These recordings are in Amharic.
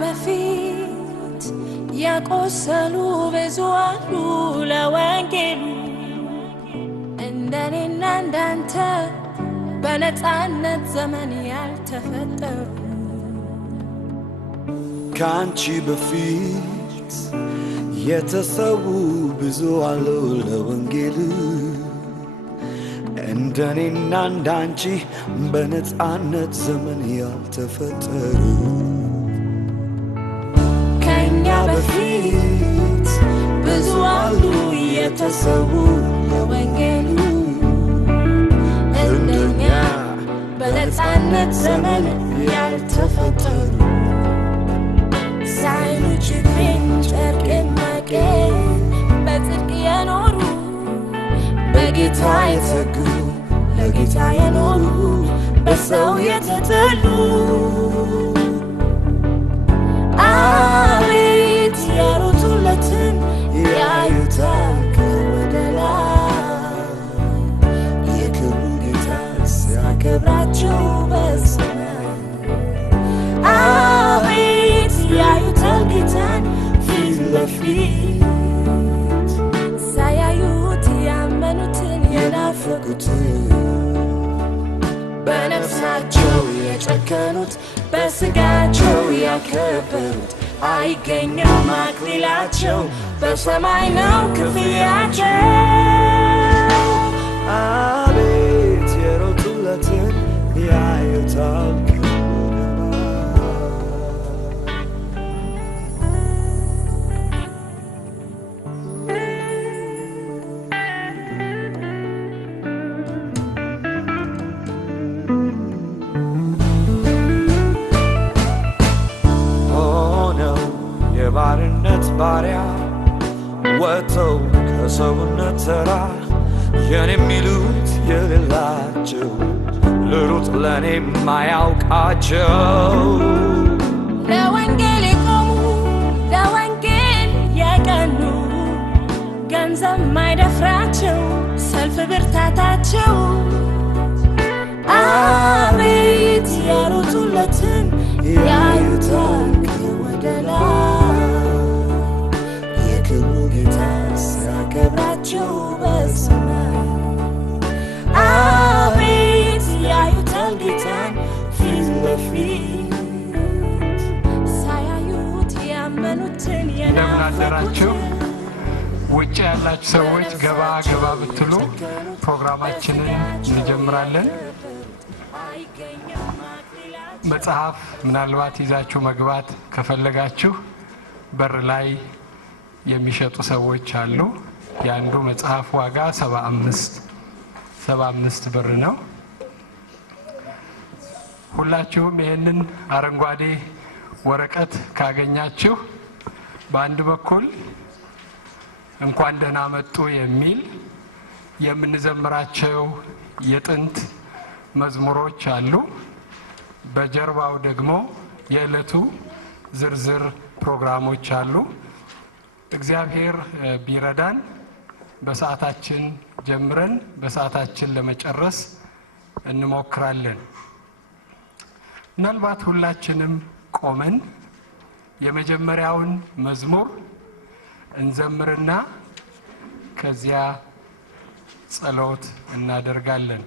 በፊት ያቆሰሉ ብዙ አሉ ለወንጌሉ እንደኔና እንዳንተ በነፃነት ዘመን ያልተፈጠሩ ካንቺ በፊት የተሰዉ ብዙ አሉ ለወንጌሉ እንደኔና እንዳንቺ በነፃነት ዘመን ያልተፈጠሩ ከኛ በፊት ብዙ አሉ የተሰዉ ለወንጌሉ እንደኛ በነፃነት ዘመን ያልተፈጠሩ ሳይሉ ችግሬን ጨርቄን ማቄን በጽድቅ የኖሩ በጌታ የተጉ ለጌታ የኖሩ በሰው የተጠሉ አቤት የሮጡለትን ያዩታል ከወደ ላይ የክብሩ ጌታ ሲያከብራቸው በሰማይ አቤት ያዩታል ጌታን ፊት ለፊት ሳያዩት ያመኑትን የናፈቁትን በነፍሳቸው የጨከኑት በስጋቸው ያከበሩት አይገኝም አክሊላቸው በሰማይ ነው ክፍያቸው አቤት የሮጡለትን ያዩታል ባርነት ባሪያ ወጥተው ከሰውነት ተራ የኔ የሚሉት የሌላቸው ልሩጥ ለኔ ማያውቃቸው ለወንጌል የቆሙ ለወንጌል የቀኑ ገንዘብ ማይደፍራቸው ሰልፍ ብርታታቸው አቤት የሮጡለትን ያዩታል ከወደ ላይ ሲያከብራቸው በሰማይ አቤት ያዩታል ጌታን ፊት ለፊት ሳያዩት ያመኑትን የናፈቁትን ውጭ ያላችሁ ሰዎች ገባ ገባ ብትሉ ፕሮግራማችንን እንጀምራለን። መጽሐፍ ምናልባት ይዛችሁ መግባት ከፈለጋችሁ በር ላይ የሚሸጡ ሰዎች አሉ። ያንዱ መጽሐፍ ዋጋ 75 ብር ነው። ሁላችሁም ይሄንን አረንጓዴ ወረቀት ካገኛችሁ በአንድ በኩል እንኳን ደህና መጡ የሚል የምንዘምራቸው የጥንት መዝሙሮች አሉ። በጀርባው ደግሞ የዕለቱ ዝርዝር ፕሮግራሞች አሉ። እግዚአብሔር ቢረዳን በሰዓታችን ጀምረን በሰዓታችን ለመጨረስ እንሞክራለን። ምናልባት ሁላችንም ቆመን የመጀመሪያውን መዝሙር እንዘምርና ከዚያ ጸሎት እናደርጋለን።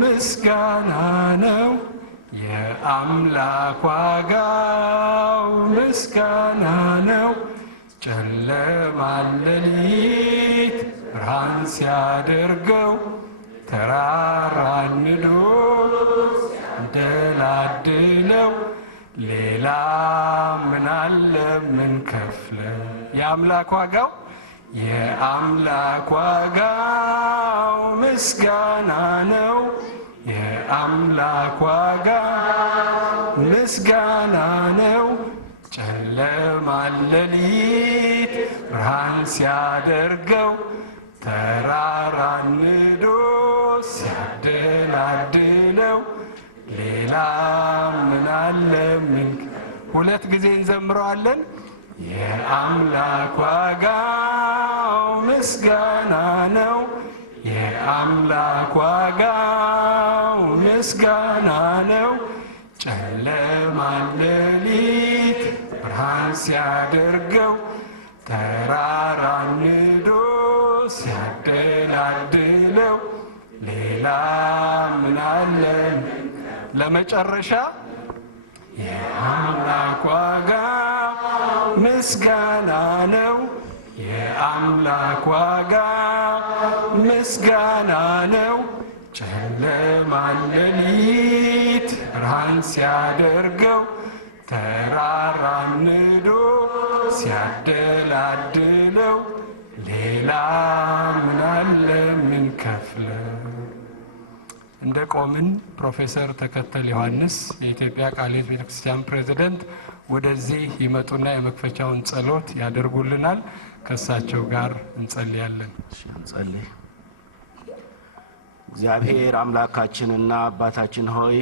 ምስጋና ነው የአምላክ ዋጋው ምስጋና ነው። ጨለማ ሌሊት ብርሃን ሲያደርገው ተራራን ንዶ እንደላድለው ሌላ ምን አለ ምን ከፍለ የአምላክ ዋጋው የአምላክ ዋጋው ምስጋና ነው። የአምላክ ዋጋው ምስጋና ነው። ጨለማ ሌሊት ብርሃን ሲያደርገው ተራራን ንዶ ሲያደላድለው ሌላ ምን አለ ምን ሁለት ጊዜ እንዘምረዋለን። የአምላክ ዋጋው ምስጋና ነው። የአምላክ ዋጋው ምስጋና ሲያደርገው ተራራን ንዶ ሲያደላድለው ሌላ ምን አለን? ለመጨረሻ የአምላክ ዋጋ ምስጋና ነው። የአምላክ ዋጋ ምስጋና ነው። ጨለማን ሌሊት ብርሃን ሲያደርገው ተራራን ንዶ ሲያደላድለው ሌላ ምን አለ ምንከፍለው? እንደ ቆምን ፕሮፌሰር ተከተል ዮሐንስ የኢትዮጵያ ቃለ ሕይወት ቤተክርስቲያን ፕሬዝዳንት ወደዚህ ይመጡና የመክፈቻውን ጸሎት ያደርጉልናል። ከሳቸው ጋር እንጸልያለን። እንጸልይ። እግዚአብሔር አምላካችንና አባታችን ሆይ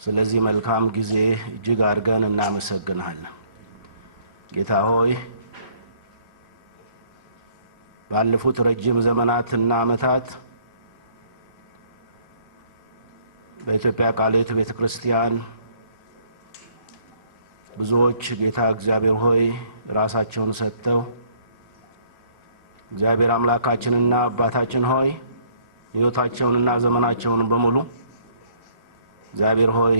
ስለዚህ መልካም ጊዜ እጅግ አድርገን እናመሰግናለን። ጌታ ሆይ ባለፉት ረጅም ዘመናትና ዓመታት በኢትዮጵያ ቃለ ሕይወት ቤተክርስቲያን ብዙዎች ጌታ እግዚአብሔር ሆይ ራሳቸውን ሰጥተው እግዚአብሔር አምላካችንና አባታችን ሆይ ሕይወታቸውንና ዘመናቸውን በሙሉ እግዚአብሔር ሆይ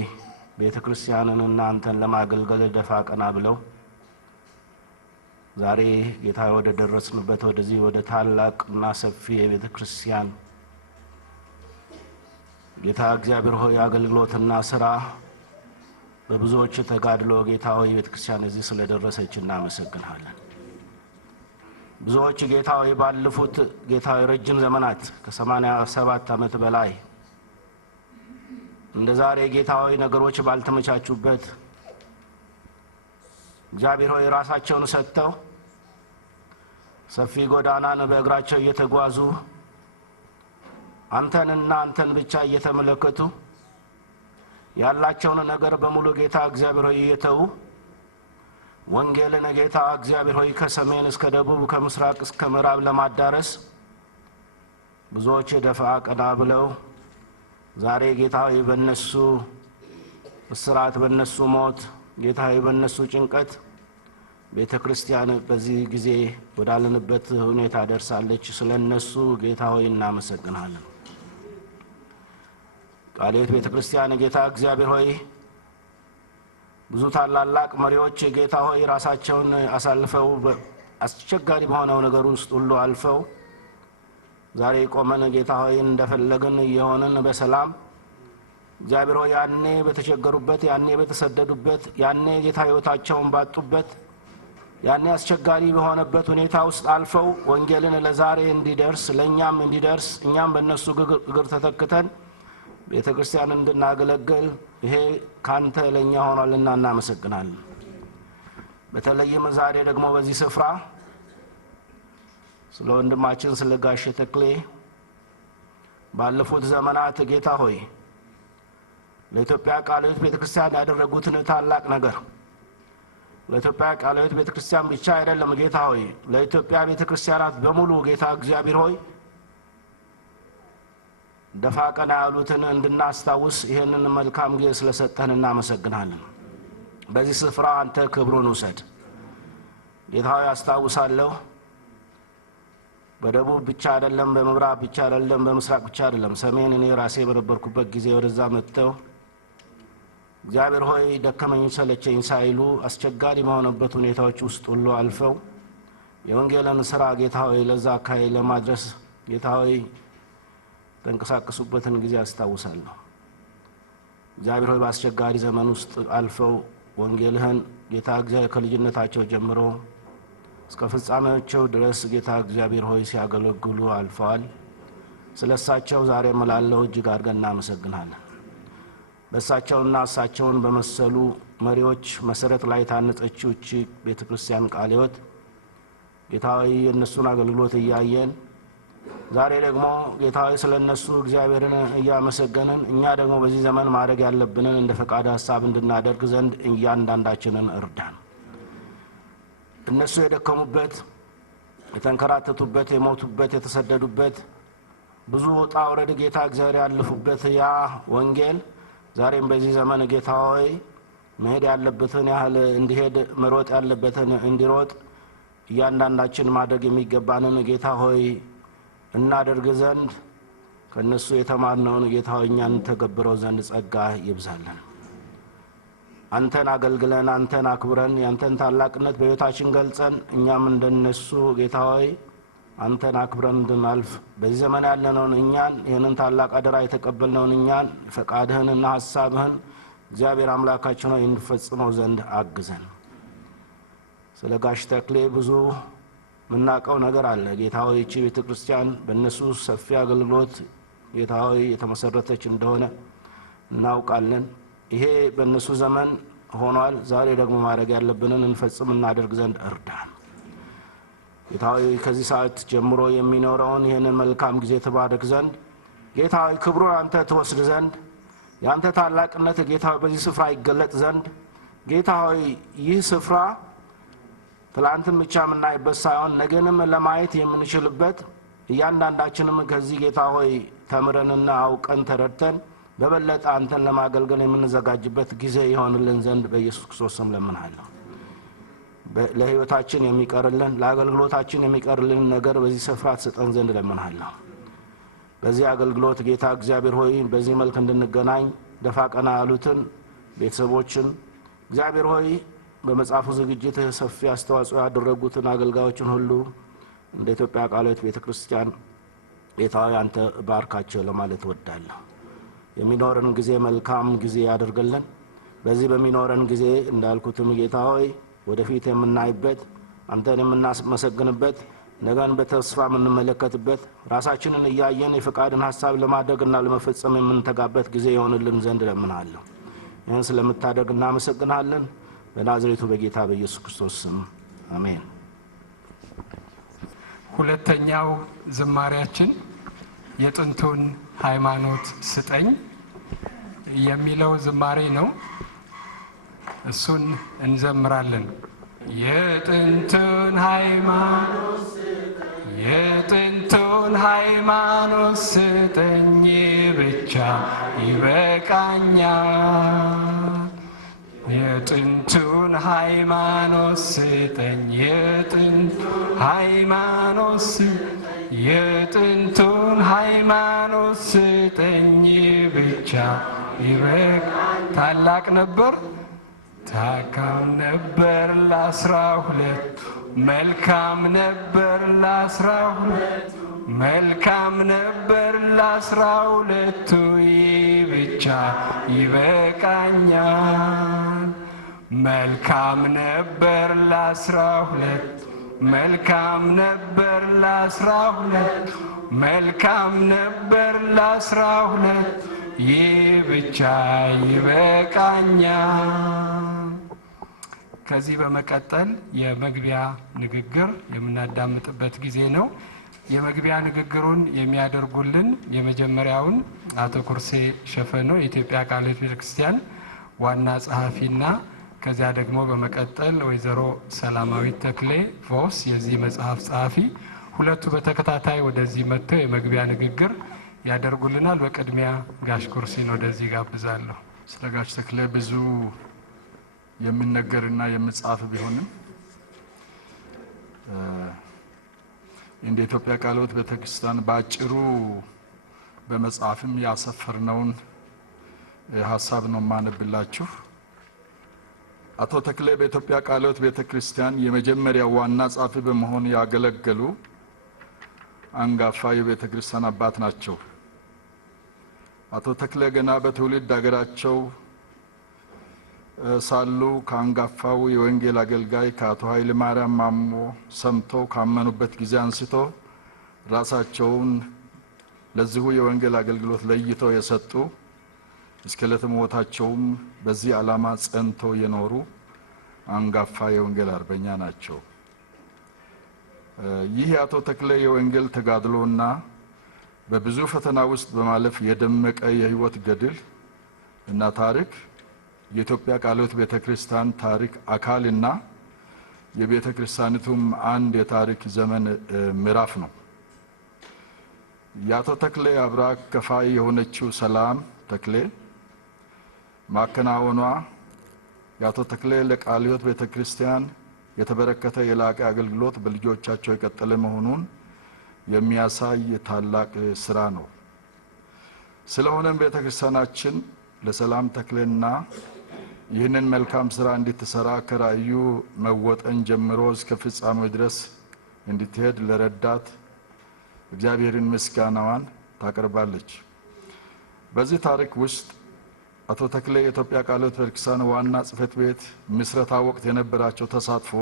ቤተክርስቲያንንና አንተን ለማገልገል ደፋ ቀና ብለው ዛሬ ጌታ ወደ ደረስንበት ወደዚህ ወደ ታላቅና ሰፊ የቤተክርስቲያን ጌታ እግዚአብሔር ሆይ አገልግሎትና ሥራ በብዙዎች ተጋድሎ ጌታ ሆይ ቤተክርስቲያን እዚህ ስለደረሰች እናመሰግናለን። ብዙዎች ጌታ ሆይ ባለፉት ጌታ ሆይ ረጅም ዘመናት ከ87 ዓመት በላይ እንደ ዛሬ ጌታ ሆይ ነገሮች ባልተመቻቹበት እግዚአብሔር ሆይ ራሳቸውን ሰጥተው ሰፊ ጎዳናን በእግራቸው እየተጓዙ አንተንና አንተን ብቻ እየተመለከቱ ያላቸውን ነገር በሙሉ ጌታ እግዚአብሔር ሆይ እየተው ወንጌልን ጌታ እግዚአብሔር ሆይ ከሰሜን እስከ ደቡብ ከምስራቅ እስከ ምዕራብ ለማዳረስ ብዙዎች ደፋ ቀና ብለው ዛሬ ጌታ ሆይ በእነሱ እስራት በእነሱ ሞት ጌታ ሆይ በእነሱ ጭንቀት ቤተክርስቲያን በዚህ ጊዜ ወዳለንበት ሁኔታ ደርሳለች። ስለነሱ ጌታ ሆይ እናመሰግናለን። ቃለ ሕይወት ቤተክርስቲያን ጌታ እግዚአብሔር ሆይ ብዙ ታላላቅ መሪዎች ጌታ ሆይ ራሳቸውን አሳልፈው አስቸጋሪ በሆነው ነገር ውስጥ ሁሉ አልፈው ዛሬ ቆመን ጌታ ሆይ እንደፈለግን የሆነን በሰላም እግዚአብሔር ሆይ ያኔ በተቸገሩበት ያኔ በተሰደዱበት ያኔ ጌታ ሕይወታቸውን ባጡበት ያኔ አስቸጋሪ በሆነበት ሁኔታ ውስጥ አልፈው ወንጌልን ለዛሬ እንዲደርስ ለኛም እንዲደርስ እኛም በእነሱ እግር ተተክተን ቤተክርስቲያን እንድናገለግል ይሄ ካንተ ለኛ ሆኗልና እናመሰግናለን። በተለይም ዛሬ ደግሞ በዚህ ስፍራ ስለ ወንድማችን ስለ ጋሽ ተክሌ ባለፉት ዘመናት ጌታ ሆይ ለኢትዮጵያ ቃለ ሕይወት ቤተክርስቲያን ያደረጉትን ታላቅ ነገር ለኢትዮጵያ ቃለ ሕይወት ቤተክርስቲያን ብቻ አይደለም ጌታ ሆይ ለኢትዮጵያ ቤተክርስቲያናት በሙሉ ጌታ እግዚአብሔር ሆይ ደፋ ቀና ያሉትን እንድናስታውስ ይሄንን መልካም ጊዜ ስለሰጠን እናመሰግናለን። በዚህ ስፍራ አንተ ክብሩን ውሰድ ጌታ ሆይ። አስታውሳለሁ በደቡብ ብቻ አይደለም በምዕራብ ብቻ አይደለም በምስራቅ ብቻ አይደለም ሰሜን እኔ ራሴ በነበርኩበት ጊዜ ወደዛ መጥተው እግዚአብሔር ሆይ ደከመኝ ሰለቸኝ ሳይሉ አስቸጋሪ በሆነበት ሁኔታዎች ውስጥ ሁሉ አልፈው የወንጌልን ሥራ ጌታ ሆይ ለዛ አካባቢ ለማድረስ ጌታ ሆይ ተንቀሳቀሱበትን ጊዜ አስታውሳለሁ። እግዚአብሔር ሆይ በአስቸጋሪ ዘመን ውስጥ አልፈው ወንጌልህን ጌታ እግዚአብሔር ከልጅነታቸው ጀምሮ እስከ ፍጻሜያቸው ድረስ ጌታ እግዚአብሔር ሆይ ሲያገለግሉ አልፈዋል። ስለሳቸው ዛሬ መላለው እጅግ አድርገን እናመሰግናለን። በሳቸውና እሳቸውን በመሰሉ መሪዎች መሰረት ላይ ታነጸችው እቺ ቤተክርስቲያን ቃለ ሕይወት ጌታ ሆይ የነሱን አገልግሎት እያየን ዛሬ ደግሞ ጌታ ሆይ ስለነሱ እግዚአብሔርን እያመሰገንን እኛ ደግሞ በዚህ ዘመን ማድረግ ያለብንን እንደ ፈቃድ ሐሳብ እንድናደርግ ዘንድ እያንዳንዳችንን እርዳን። እነሱ የደከሙበት የተንከራተቱበት የሞቱበት የተሰደዱበት ብዙ ወጣ ወረድ ጌታ እግዚአብሔር ያለፉበት ያ ወንጌል ዛሬም በዚህ ዘመን ጌታ ሆይ መሄድ ያለበትን ያህል እንዲሄድ መሮጥ ያለበትን እንዲሮጥ እያንዳንዳችን ማድረግ የሚገባንን ጌታ ሆይ እናደርግ ዘንድ ከነሱ የተማርነውን ጌታ ሆይ እኛን ተገብረው ዘንድ ጸጋ ይብዛልን። አንተን አገልግለን አንተን አክብረን ያንተን ታላቅነት በሕይወታችን ገልጸን እኛም እንደነሱ ጌታ ሆይ አንተን አክብረን እንድናልፍ በዚህ ዘመን ያለነውን እኛን ይህንን ታላቅ አደራ የተቀበልነውን እኛን ፈቃድህንና ሐሳብህን እግዚአብሔር አምላካችን ሆይ እንድፈጽመው ዘንድ አግዘን። ስለ ጋሽ ተክሌ ብዙ ምናቀው ነገር አለ ጌታ ሆይ እቺ ቤተክርስቲያን በእነሱ ሰፊ አገልግሎት ጌታ ሆይ የተመሰረተች እንደሆነ እናውቃለን። ይሄ በእነሱ ዘመን ሆኗል። ዛሬ ደግሞ ማድረግ ያለብንን እንፈጽም እናደርግ ዘንድ እርዳን ጌታ ሆይ። ከዚህ ሰዓት ጀምሮ የሚኖረውን ይህንን መልካም ጊዜ ተባረክ ዘንድ ጌታ ሆይ ክብሩን አንተ ትወስድ ዘንድ ያንተ ታላቅነት ጌታ ሆይ በዚህ ስፍራ ይገለጥ ዘንድ ጌታ ሆይ ይህ ስፍራ ትላንትም ብቻ የምናይበት ሳይሆን ነገንም ለማየት የምንችልበት እያንዳንዳችንም ከዚህ ጌታ ሆይ ተምረንና አውቀን ተረድተን በበለጠ አንተን ለማገልገል የምንዘጋጅበት ጊዜ ይሆንልን ዘንድ በኢየሱስ ክርስቶስ ስም ለምንሃለሁ። ለሕይወታችን የሚቀርልን ለአገልግሎታችን የሚቀርልን ነገር በዚህ ስፍራ ተሰጠን ዘንድ ለምንሃለሁ። በዚህ አገልግሎት ጌታ እግዚአብሔር ሆይ በዚህ መልክ እንድንገናኝ ደፋ ቀና ያሉትን ቤተሰቦችን እግዚአብሔር ሆይ በመጽሐፉ ዝግጅት ሰፊ አስተዋጽኦ ያደረጉትን አገልጋዮችን ሁሉ እንደ ኢትዮጵያ ቃለ ሕይወት ቤተክርስቲያን ጌታ ሆይ አንተ ባርካቸው ለማለት ወዳለሁ። የሚኖረን ጊዜ መልካም ጊዜ ያደርግልን። በዚህ በሚኖረን ጊዜ እንዳልኩትም ጌታ ሆይ ወደፊት የምናይበት አንተን የምናመሰግንበት ነገን በተስፋ የምንመለከትበት ራሳችንን እያየን የፈቃድን ሐሳብ ለማድረግና ለመፈጸም የምንተጋበት ጊዜ ይሆንልን ዘንድ ለምንሃለሁ። ይህን ስለምታደርግ እናመሰግናለን። በናዝሬቱ በጌታ በኢየሱስ ክርስቶስ ስም አሜን። ሁለተኛው ዝማሬያችን የጥንቱን ሃይማኖት ስጠኝ የሚለው ዝማሬ ነው። እሱን እንዘምራለን። የጥንቱን ሃይማኖት ስጠኝ ብቻ ይበቃኛል። የጥንቱን ሃይማኖት ስጠኝ የጥንቱን ሃይማኖት ስጠኝ ብቻ ይበቃኛል። ታላቅ ነበር ታካም ነበር ለ12 መልካም ነበር ለ12 መልካም ነበር ለ12 ብቻ ይበቃኛል። መልካም ነበር ለ12 መልካም ነበር ለ12 መልካም ነበር ለ12 ብቻ ይበቃኛል። ከዚህ በመቀጠል የመግቢያ ንግግር የምናዳምጥበት ጊዜ ነው። የመግቢያ ንግግሩን የሚያደርጉልን የመጀመሪያውን አቶ ኩርሴ ሸፈኖ የኢትዮጵያ ቃለ ሕይወት ቤተክርስቲያን ዋና ጸሐፊና ከዚያ ደግሞ በመቀጠል ወይዘሮ ሰላማዊት ተክሌ ቮስ የዚህ መጽሐፍ ጸሐፊ ሁለቱ በተከታታይ ወደዚህ መጥተው የመግቢያ ንግግር ያደርጉልናል። በቅድሚያ ጋሽ ኩርሲን ወደዚህ ጋብዛለሁ። ስለ ጋሽ ተክሌ ብዙ የሚነገርና የሚጻፍ ቢሆንም እንደ ኢትዮጵያ ቃለ ሕይወት ቤተክርስቲያን ባጭሩ በመጽሐፍም ያሰፈርነውን ሐሳብ ነው ማነብላችሁ። አቶ ተክሌ በኢትዮጵያ ቃለ ሕይወት ቤተክርስቲያን የመጀመሪያው ዋና ጸሐፊ በመሆን ያገለገሉ አንጋፋ የቤተክርስቲያን አባት ናቸው። አቶ ተክሌ ገና በትውልድ ሀገራቸው ሳሉ ከአንጋፋው የወንጌል አገልጋይ ከአቶ ኃይለ ማርያም ማሞ ሰምተው ካመኑበት ጊዜ አንስቶ ራሳቸውን ለዚሁ የወንጌል አገልግሎት ለይተው የሰጡ እስከ ዕለተ ሞታቸውም በዚህ ዓላማ ጸንተው የኖሩ አንጋፋ የወንጌል አርበኛ ናቸው። ይህ አቶ ተክሌ የወንጌል ተጋድሎና በብዙ ፈተና ውስጥ በማለፍ የደመቀ የህይወት ገድል እና ታሪክ የኢትዮጵያ ቃለ ሕይወት ቤተክርስቲያን ታሪክ አካልና የቤተክርስቲያኒቱም አንድ የታሪክ ዘመን ምዕራፍ ነው። የአቶ ተክሌ አብራክ ከፋይ የሆነችው ሰላም ተክሌ ማከናወኗ የአቶ ተክሌ ለቃለ ሕይወት ቤተክርስቲያን የተበረከተ የላቀ አገልግሎት በልጆቻቸው የቀጠለ መሆኑን የሚያሳይ ታላቅ ስራ ነው። ስለሆነም ቤተክርስቲያናችን ለሰላም ተክሌና ይህንን መልካም ስራ እንድትሰራ ከራእዩ መወጠን ጀምሮ እስከ ፍጻሜው ድረስ እንድትሄድ ለረዳት እግዚአብሔርን ምስጋናዋን ታቀርባለች። በዚህ ታሪክ ውስጥ አቶ ተክሌ የኢትዮጵያ ቃለ ሕይወት ቤተክርስቲያን ዋና ጽሕፈት ቤት ምስረታ ወቅት የነበራቸው ተሳትፎ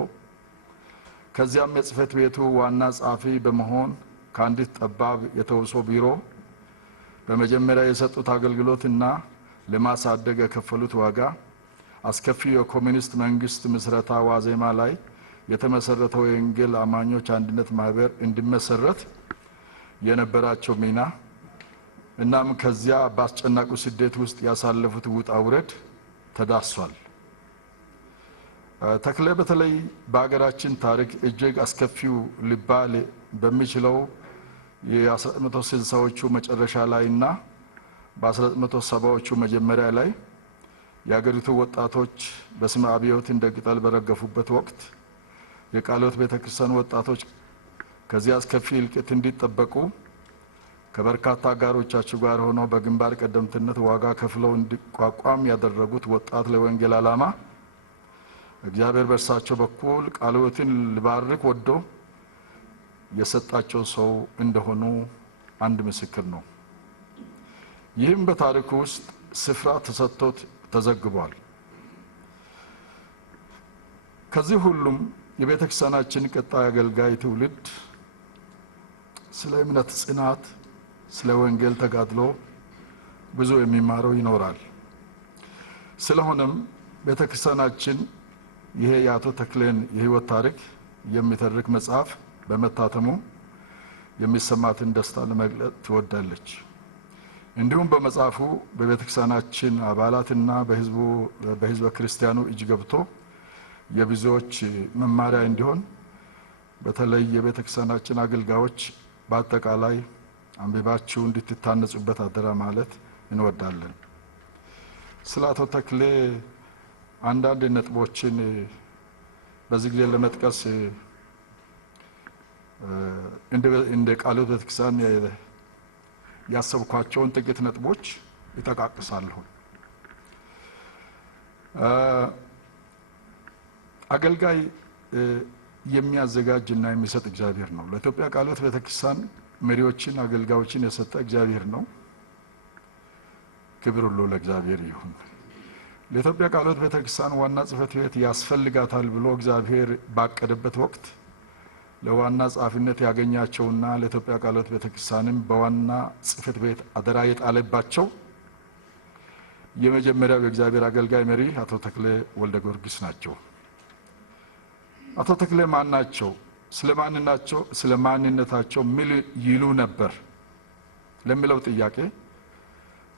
ከዚያም የጽሕፈት ቤቱ ዋና ጸሐፊ በመሆን ከአንዲት ጠባብ የተውሶ ቢሮ በመጀመሪያ የሰጡት አገልግሎትና ለማሳደግ የከፈሉት ዋጋ አስከፊ የኮሚኒስት መንግስት ምስረታ ዋዜማ ላይ የተመሰረተው የወንጌል አማኞች አንድነት ማህበር እንዲመሰረት የነበራቸው ሚና እናም ከዚያ በአስጨናቂ ስደት ውስጥ ያሳለፉት ውጣ ውረድ ተዳሷል። ተክሌ በተለይ በሀገራችን ታሪክ እጅግ አስከፊው ሊባል በሚችለው የ1960ዎቹ መጨረሻ ላይና በ1970ዎቹ መጀመሪያ ላይ የሀገሪቱ ወጣቶች በስመ አብዮት እንደ ቅጠል በረገፉበት ወቅት የቃለ ሕይወት ቤተክርስቲያን ወጣቶች ከዚያ አስከፊ እልቂት እንዲጠበቁ ከበርካታ አጋሮቻቸው ጋር ሆነው በግንባር ቀደምትነት ዋጋ ከፍለው እንዲቋቋም ያደረጉት ወጣት ለወንጌል ዓላማ እግዚአብሔር በእርሳቸው በኩል ቃለ ሕይወትን ሊባርክ ወዶ የሰጣቸው ሰው እንደሆኑ አንድ ምስክር ነው። ይህም በታሪኩ ውስጥ ስፍራ ተሰጥቶት ተዘግቧል። ከዚህ ሁሉም የቤተክርስቲያናችን ቀጣይ አገልጋይ ትውልድ ስለ እምነት ጽናት፣ ስለ ወንጌል ተጋድሎ ብዙ የሚማረው ይኖራል። ስለሆነም ቤተክርስቲያናችን ይሄ የአቶ ተክሌን የህይወት ታሪክ የሚተርክ መጽሐፍ በመታተሙ የሚሰማትን ደስታ ለመግለጽ ትወዳለች። እንዲሁም በመጽሐፉ በቤተክርስቲያናችን አባላትና በህዝበ ክርስቲያኑ እጅ ገብቶ የብዙዎች መማሪያ እንዲሆን በተለይ የቤተክርስቲያናችን አገልጋዮች በአጠቃላይ አንብባችሁ እንድትታነጹበት አደራ ማለት እንወዳለን። ስለ አቶ ተክሌ አንዳንድ ነጥቦችን በዚህ ጊዜ ለመጥቀስ እንደ ቃለ ሕይወት ቤተክርስቲያን ያሰብኳቸውን ጥቂት ነጥቦች ይጠቃቅሳለሁ። አገልጋይ የሚያዘጋጅና የሚሰጥ እግዚአብሔር ነው። ለኢትዮጵያ ቃለ ሕይወት ቤተክርስቲያን መሪዎችን አገልጋዮችን የሰጠ እግዚአብሔር ነው። ክብር ሁሉ ለእግዚአብሔር ይሁን። ለኢትዮጵያ ቃለ ሕይወት ቤተክርስቲያን ዋና ጽሕፈት ቤት ያስፈልጋታል ብሎ እግዚአብሔር ባቀደበት ወቅት ለዋና ጸሐፊነት ያገኛቸውና ለኢትዮጵያ ቃለ ሕይወት ቤተክርስቲያንም በዋና ጽሕፈት ቤት አደራ የጣለባቸው የመጀመሪያው የእግዚአብሔር አገልጋይ መሪ አቶ ተክሌ ወልደ ጊዮርጊስ ናቸው። አቶ ተክሌ ማን ናቸው? ስለ ማንነታቸው ምን ይሉ ነበር ለሚለው ጥያቄ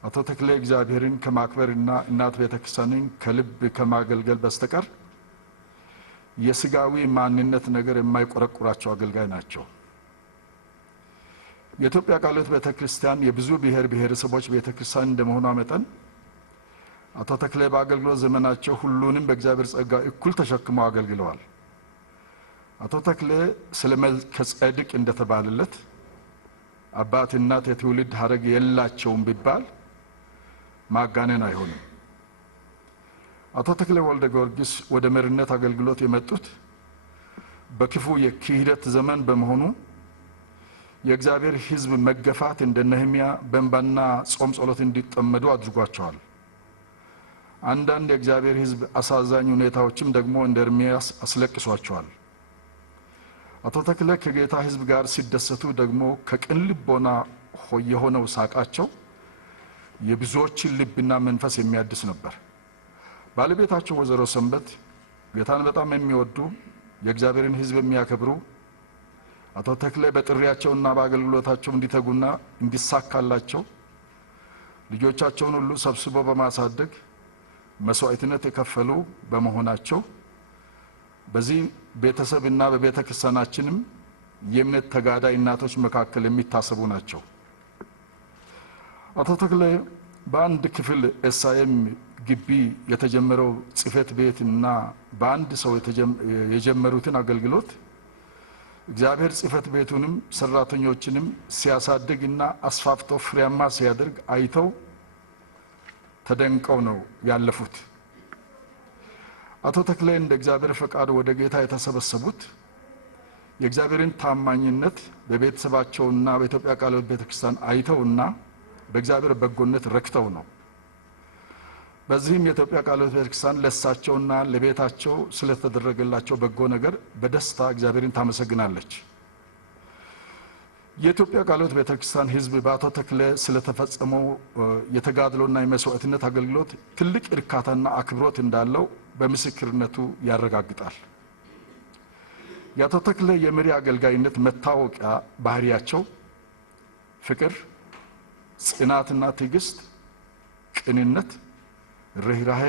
አቶ ተክሌ እግዚአብሔርን ከማክበርና እናት ቤተክርስቲያንን ከልብ ከማገልገል በስተቀር የስጋዊ ማንነት ነገር የማይቆረቁራቸው አገልጋይ ናቸው። የኢትዮጵያ ቃለ ሕይወት ቤተክርስቲያን የብዙ ብሔር ብሔረሰቦች ቤተክርስቲያን እንደመሆኗ መጠን አቶ ተክሌ በአገልግሎት ዘመናቸው ሁሉንም በእግዚአብሔር ጸጋ እኩል ተሸክመው አገልግለዋል። አቶ ተክሌ ስለ መልከ ጼዴቅ እንደተባለለት አባት እናት የትውልድ ሀረግ የላቸውም ቢባል ማጋነን አይሆንም። አቶ ተክሌ ወልደ ጊዮርጊስ ወደ መሪነት አገልግሎት የመጡት በክፉ የክህደት ዘመን በመሆኑ የእግዚአብሔር ሕዝብ መገፋት እንደ ነህምያ በእንባና ጾም ጸሎት እንዲጠመዱ አድርጓቸዋል። አንዳንድ የእግዚአብሔር ሕዝብ አሳዛኝ ሁኔታዎችም ደግሞ እንደ ኤርምያስ አስለቅሷቸዋል። አቶ ተክሌ ከጌታ ሕዝብ ጋር ሲደሰቱ ደግሞ ከቅን ልቦና የሆነው ሳቃቸው የብዙዎችን ልብና መንፈስ የሚያድስ ነበር። ባለቤታቸው ወይዘሮ ሰንበት ጌታን በጣም የሚወዱ የእግዚአብሔርን ሕዝብ የሚያከብሩ አቶ ተክሌ በጥሪያቸውና በአገልግሎታቸው እንዲተጉና እንዲሳካላቸው ልጆቻቸውን ሁሉ ሰብስበው በማሳደግ መስዋዕትነት የከፈሉ በመሆናቸው በዚህ ቤተሰብና በቤተ ክርስቲያናችንም የእምነት ተጋዳይ እናቶች መካከል የሚታሰቡ ናቸው። አቶ ተክሌ በአንድ ክፍል ኤስአይኤም ግቢ የተጀመረው ጽሕፈት ቤትና በአንድ ሰው የጀመሩትን አገልግሎት እግዚአብሔር ጽሕፈት ቤቱንም ሰራተኞችንም ሲያሳድግና አስፋፍቶ ፍሬያማ ሲያደርግ አይተው ተደንቀው ነው ያለፉት። አቶ ተክሌ እንደ እግዚአብሔር ፈቃድ ወደ ጌታ የተሰበሰቡት የእግዚአብሔርን ታማኝነት በቤተሰባቸውና በኢትዮጵያ ቃለ ሕይወት ቤተክርስቲያን አይተውና በእግዚአብሔር በጎነት ረክተው ነው። በዚህም የኢትዮጵያ ቃለ ሕይወት ቤተክርስቲያን ለሳቸውና ለቤታቸው ስለተደረገላቸው በጎ ነገር በደስታ እግዚአብሔርን ታመሰግናለች። የኢትዮጵያ ቃለ ሕይወት ቤተክርስቲያን ሕዝብ በአቶ ተክሌ ስለተፈጸመው የተጋድሎና የመስዋዕትነት አገልግሎት ትልቅ እርካታና አክብሮት እንዳለው በምስክርነቱ ያረጋግጣል። የአቶ ተክሌ የመሪ አገልጋይነት መታወቂያ ባህሪያቸው ፍቅር፣ ጽናትና ትዕግስት፣ ቅንነት፣ ርህራሄ፣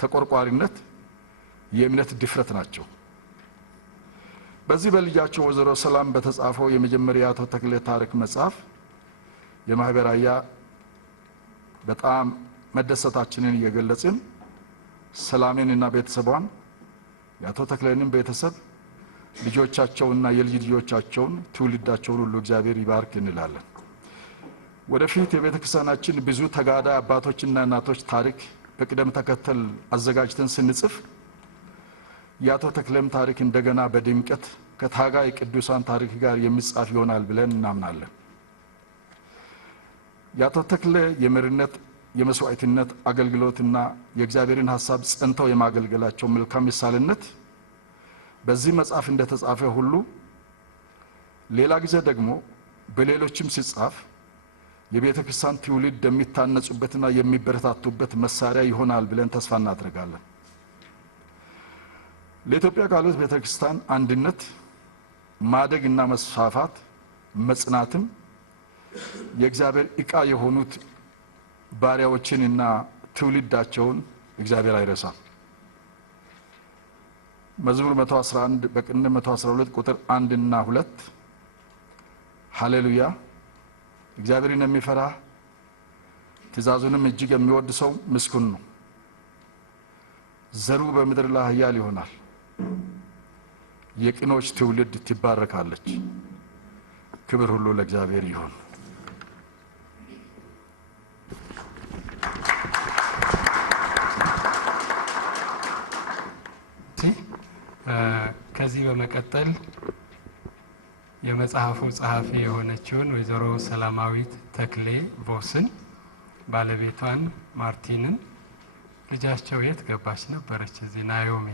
ተቆርቋሪነት፣ የእምነት ድፍረት ናቸው። በዚህ በልጃቸው ወይዘሮ ሰላም በተጻፈው የመጀመሪያ አቶ ተክሌ ታሪክ መጽሐፍ የማህበራያ በጣም መደሰታችንን እየገለጽን ሰላምንና ቤተሰቧን የአቶ ተክሌንም ቤተሰብ ልጆቻቸውና የልጅ ልጆቻቸውን ትውልዳቸውን ሁሉ እግዚአብሔር ይባርክ እንላለን። ወደፊት የቤተክርስቲያናችን ብዙ ተጋዳይ አባቶችና እናቶች ታሪክ በቅደም ተከተል አዘጋጅተን ስንጽፍ የአቶ ተክሌም ታሪክ እንደገና በድምቀት ከታጋይ ቅዱሳን ታሪክ ጋር የሚጻፍ ይሆናል ብለን እናምናለን። የአቶ ተክሌ የመሪነት የመስዋዕትነት አገልግሎትና የእግዚአብሔርን ሐሳብ ጸንተው የማገልገላቸው መልካም ምሳሌነት በዚህ መጽሐፍ እንደተጻፈ ሁሉ ሌላ ጊዜ ደግሞ በሌሎችም ሲጻፍ የቤተ ክርስቲያን ትውልድ የሚታነጹበትና የሚበረታቱበት መሳሪያ ይሆናል ብለን ተስፋ እናደርጋለን። ለኢትዮጵያ ቃለ ሕይወት ቤተ ክርስቲያን አንድነት ማደግና መስፋፋት መጽናትም የእግዚአብሔር ዕቃ የሆኑት ባሪያዎችንና ትውልዳቸውን እግዚአብሔር አይረሳም። መዝሙር 111 በቅንፍ 112 ቁጥር 1 እና 2 ሃሌሉያ እግዚአብሔርን የሚፈራ ትእዛዙንም እጅግ የሚወድ ሰው ምስጉን ነው። ዘሩ በምድር ላይ ኃያል ይሆናል። የቅኖች ትውልድ ትባረካለች። ክብር ሁሉ ለእግዚአብሔር ይሁን። ከዚህ በመቀጠል የመጽሐፉ ጸሐፊ የሆነችውን ወይዘሮ ሰላማዊት ተክሌ ቮስን ባለቤቷን ማርቲንን ልጃቸው የት ገባች ነበረች እዚህ ናዮሚ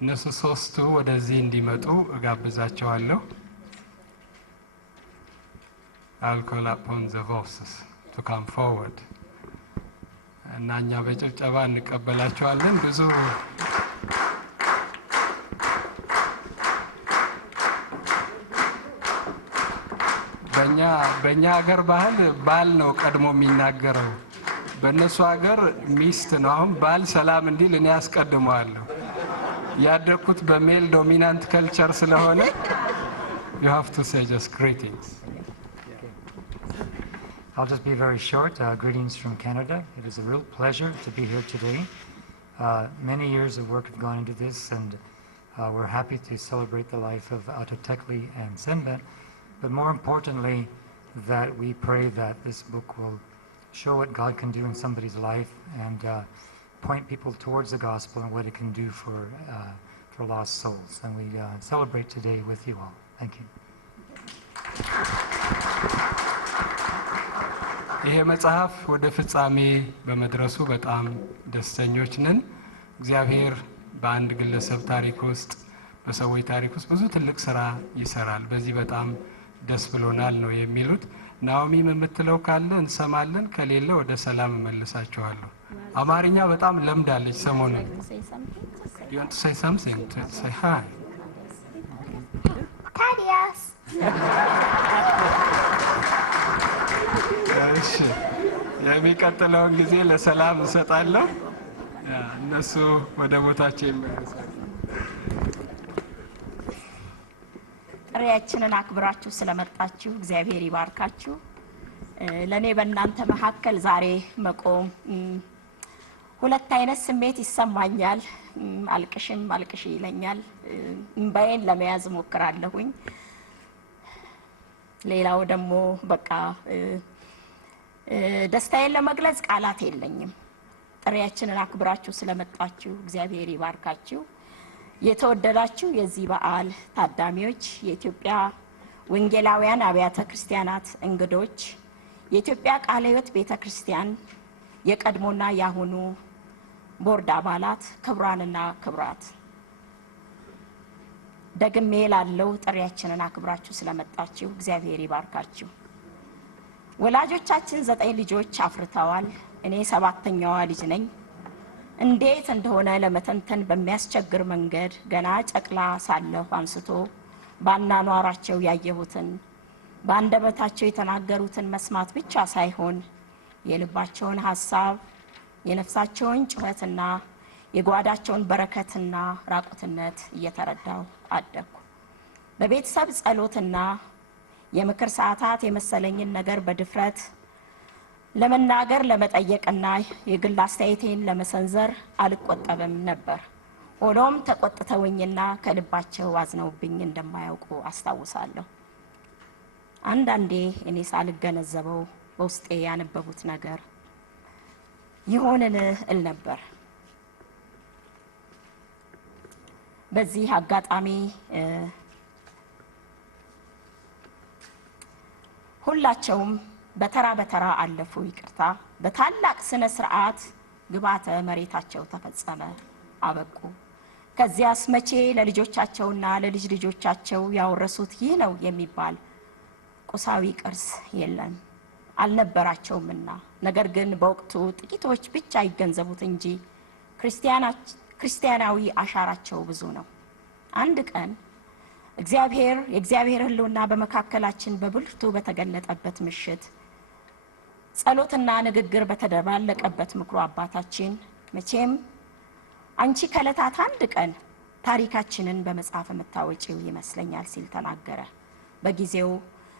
እነሱ ሶስቱ ወደዚህ እንዲመጡ እጋብዛቸዋለሁ። I'll call upon the Vosses to come forward እና እኛ በጭብጨባ እንቀበላቸዋለን። ብዙ በእኛ ሀገር ባህል ባል ነው ቀድሞ የሚናገረው፣ በእነሱ ሀገር ሚስት ነው። አሁን ባል ሰላም እንዲል እኔ አስቀድመዋለሁ። ያደኩት በሜል ዶሚናንት ከልቸር ስለሆነ you have to say just greetings. I'll just be very short. Greetings from Canada. It is a real pleasure to be here today. Many years of work have gone into this, and we're happy to celebrate the life of Ato Tekle and Senbet. But more importantly, that we pray that this book will show what God can do in somebody's life and point people towards the gospel and what it can do for lost souls. And we celebrate today with you all. Thank you. ይሄ መጽሐፍ ወደ ፍጻሜ በመድረሱ በጣም ደስተኞች ነን። እግዚአብሔር በአንድ ግለሰብ ታሪክ ውስጥ በሰዎች ታሪክ ውስጥ ብዙ ትልቅ ስራ ይሰራል። በዚህ በጣም ደስ ብሎናል ነው የሚሉት። ናኦሚም የምትለው ካለ እንሰማለን፣ ከሌለ ወደ ሰላም እመልሳችኋለሁ። አማርኛ በጣም ለምዳለች ሰሞኑን። You want to say something? To say hi? ታዲያስ እሺ፣ የሚቀጥለውን ጊዜ ለሰላም እንሰጣለሁ። እነሱ ወደ ቦታቸው ይመለሳሉ። ጥሪያችንን አክብራችሁ ስለመጣችሁ እግዚአብሔር ይባርካችሁ። ለኔ በእናንተ መካከል ዛሬ መቆም ሁለት አይነት ስሜት ይሰማኛል። አልቅሽ ይለኛል። እንባዬን ለመያዝ ሞክራለሁኝ። ሌላው ደግሞ በቃ ደስታዬን ለመግለጽ ቃላት የለኝም። ጥሪያችንን አክብራችሁ ስለመጣችሁ እግዚአብሔር ይባርካችሁ። የተወደዳችሁ የዚህ በዓል ታዳሚዎች፣ የኢትዮጵያ ወንጌላውያን አብያተ ክርስቲያናት እንግዶች፣ የኢትዮጵያ ቃለ ሕይወት ቤተክርስቲያን የቀድሞና ያሁኑ ቦርድ አባላት፣ ክቡራንና ክቡራት፣ ደግሜ ላለው ጥሪያችንን አክብራችሁ ስለመጣችሁ እግዚአብሔር ይባርካችሁ። ወላጆቻችን 9 ልጆች አፍርተዋል። እኔ 7ኛዋ ልጅ ነኝ። እንዴት እንደሆነ ለመተንተን በሚያስቸግር መንገድ ገና ጨቅላ ሳለሁ አንስቶ ባናኗራቸው ያየሁትን በአንደበታቸው የተናገሩትን መስማት ብቻ ሳይሆን የልባቸውን ሐሳብ፣ የነፍሳቸውን ጩኸትና የጓዳቸውን በረከትና ራቁትነት እየተረዳሁ አደግኩ። በቤተሰብ ጸሎትና የምክር ሰዓታት የመሰለኝን ነገር በድፍረት ለመናገር ለመጠየቅና የግል አስተያየቴን ለመሰንዘር አልቆጠብም ነበር። ሆኖም ተቆጥተውኝና ከልባቸው አዝነውብኝ እንደማያውቁ አስታውሳለሁ። አንዳንዴ እኔ ሳልገነዘበው በውስጤ ያነበቡት ነገር ይሆንን እል ነበር። በዚህ አጋጣሚ ሁላቸውም በተራ በተራ አለፉ። ይቅርታ። በታላቅ ስነ ስርዓት ግብዓተ መሬታቸው ተፈጸመ፣ አበቁ። ከዚያስ መቼ ለልጆቻቸውና ለልጅ ልጆቻቸው ያወረሱት ይህ ነው የሚባል ቁሳዊ ቅርስ የለም አልነበራቸውምና። ነገር ግን በወቅቱ ጥቂቶች ብቻ ይገንዘቡት እንጂ ክርስቲያናዊ አሻራቸው ብዙ ነው። አንድ ቀን የእግዚአብሔር ሕልውና በመካከላችን በብርቱ በተገለጠበት ምሽት ጸሎትና ንግግር በተደባለቀበት ምክሩ አባታችን መቼም አንቺ ከዕለታት አንድ ቀን ታሪካችንን በመጽሐፍ የምታወጪው ይመስለኛል ሲል ተናገረ። በጊዜው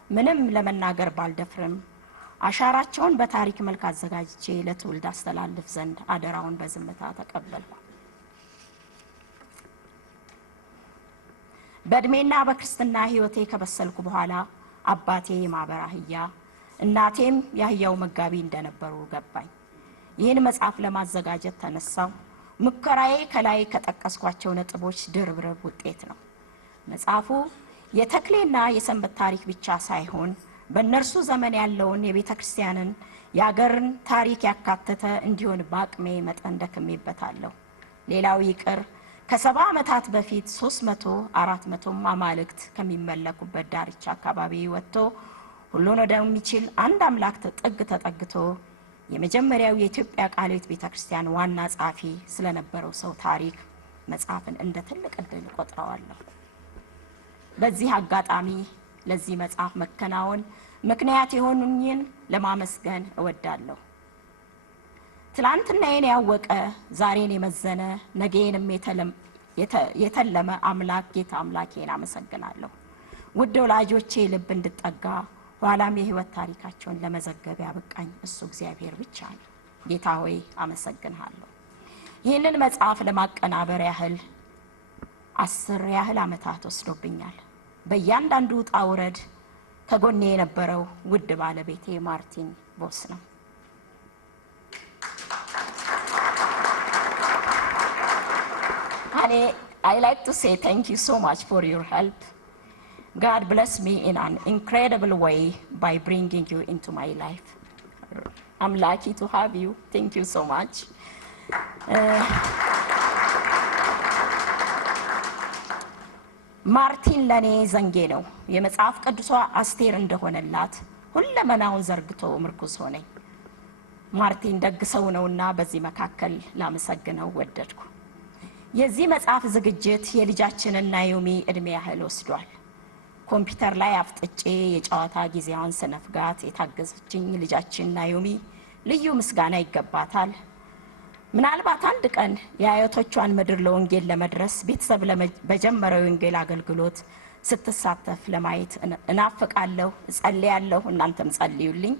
ምንም ለመናገር ባልደፍርም አሻራቸውን በታሪክ መልክ አዘጋጅቼ ለትውልድ አስተላልፍ ዘንድ አደራውን በዝምታ ተቀበልኩ። በእድሜና በክርስትና ሕይወቴ ከበሰልኩ በኋላ አባቴ የማህበር አህያ እናቴም የአህያው መጋቢ እንደነበሩ ገባኝ። ይህን መጽሐፍ ለማዘጋጀት ተነሳው። ሙከራዬ ከላይ ከጠቀስኳቸው ነጥቦች ድርብርብ ውጤት ነው። መጽሐፉ የተክሌና የሰንበት ታሪክ ብቻ ሳይሆን በእነርሱ ዘመን ያለውን የቤተ ክርስቲያንን የአገርን ታሪክ ያካተተ እንዲሆን በአቅሜ መጠን ደክሜበታለሁ። ሌላው ይቅር ከ70 ዓመታት በፊት 300-400 አማልክት ከሚመለኩበት ዳርቻ አካባቢ ወጥቶ ሁሉን ወደሚችል አንድ አምላክ ጥግ ተጠግቶ የመጀመሪያው የኢትዮጵያ ቃለ ሕይወት ቤተክርስቲያን ዋና ጸሐፊ ስለነበረው ሰው ታሪክ መጽሐፍን እንደ ትልቅ ዕድል ቆጥረዋለሁ። በዚህ አጋጣሚ ለዚህ መጽሐፍ መከናወን ምክንያት የሆኑኝን ለማመስገን እወዳለሁ። ትላንትናዬን ያወቀ ዛሬን የመዘነ ነገዬንም የተለመ አምላክ ጌታ አምላኬን አመሰግናለሁ። ውድ ወላጆቼ ልብ እንድጠጋ ኋላም የሕይወት ታሪካቸውን ለመዘገብ ያበቃኝ እሱ እግዚአብሔር ብቻ ነው። ጌታ ሆይ አመሰግንሃለሁ። ይህንን መጽሐፍ ለማቀናበር 10 ያህል ዓመታት ወስዶብኛል። በእያንዳንዱ ውጣ ውረድ ከጎኔ የነበረው ውድ ባለቤቴ ማርቲን ቦስ ነው። I like to say thank you so much for your help. God bless me in an incredible way by bringing you into my life. I'm lucky to have you. Thank you so much. ማርቲን ለኔ ዘንጌ ነው። የመጽሐፍ ቅዱሷ አስቴር እንደሆነላት ሁለመናውን ዘርግቶ ምርኩስ ሆነኝ። ማርቲን ደግ ሰው ነውና በዚህ መካከል ላመሰግነው ወደድኩ። የዚህ መጽሐፍ ዝግጅት የልጃችንን ናዮሚ እድሜ ያህል ወስዷል። ኮምፒውተር ላይ አፍጥጬ የጨዋታ ጊዜዋን ስነፍጋት የታገዘችኝ ልጃችን ናዮሚ ልዩ ምስጋና ይገባታል። ምናልባት አንድ ቀን የአያቶቿን ምድር ለወንጌል ለመድረስ ቤተሰብ በጀመረው የወንጌል አገልግሎት ስትሳተፍ ለማየት እናፍቃለሁ፣ እጸልያለሁ። እናንተም ጸልዩልኝ።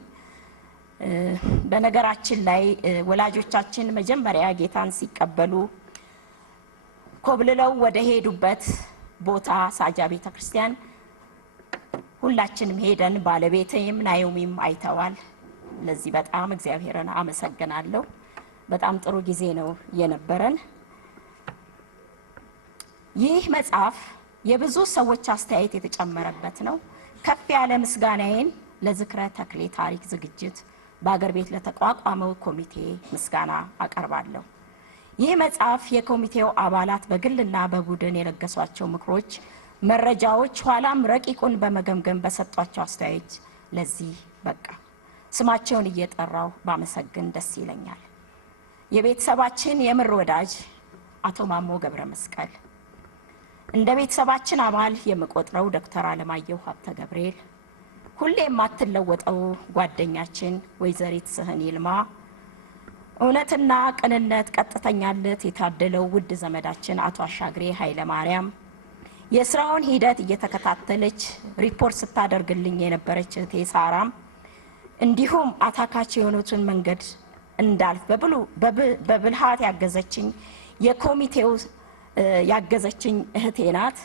በነገራችን ላይ ወላጆቻችን መጀመሪያ ጌታን ሲቀበሉ ኮብልለው ወደ ሄዱበት ቦታ ሳጃ ቤተክርስቲያን ሁላችንም ሄደን ባለቤቴም ናዮሚም አይተዋል። ለዚህ በጣም እግዚአብሔርን አመሰግናለሁ። በጣም ጥሩ ጊዜ ነው የነበረን። ይህ መጽሐፍ የብዙ ሰዎች አስተያየት የተጨመረበት ነው። ከፍ ያለ ምስጋናዬን ለዝክረ ተክሌ ታሪክ ዝግጅት በአገር ቤት ለተቋቋመው ኮሚቴ ምስጋና አቀርባለሁ። ይህ መጽሐፍ የኮሚቴው አባላት በግልና በቡድን የለገሷቸው ምክሮች፣ መረጃዎች ኋላም ረቂቁን በመገምገም በሰጧቸው አስተያየት ለዚህ በቃ። ስማቸውን እየጠራው ባመሰግን ደስ ይለኛል። የቤተሰባችን የምር ወዳጅ አቶ ማሞ ገብረ መስቀል፣ እንደ ቤተሰባችን አባል የምቆጥረው ዶክተር አለማየሁ ሀብተ ገብርኤል፣ ሁሌ የማትለወጠው ጓደኛችን ወይዘሪት ስህን ይልማ፣ እውነትና ቅንነት ቀጥተኛነት የታደለው ውድ ዘመዳችን አቶ አሻግሬ ኃይለ ማርያም፣ የስራውን ሂደት እየተከታተለች ሪፖርት ስታደርግልኝ የነበረች እህቴ ሳራም፣ እንዲሁም አታካች የሆኑትን መንገድ እንዳልፍ በብልሃት ያገዘችኝ የኮሚቴው ያገዘችኝ እህቴ ናት።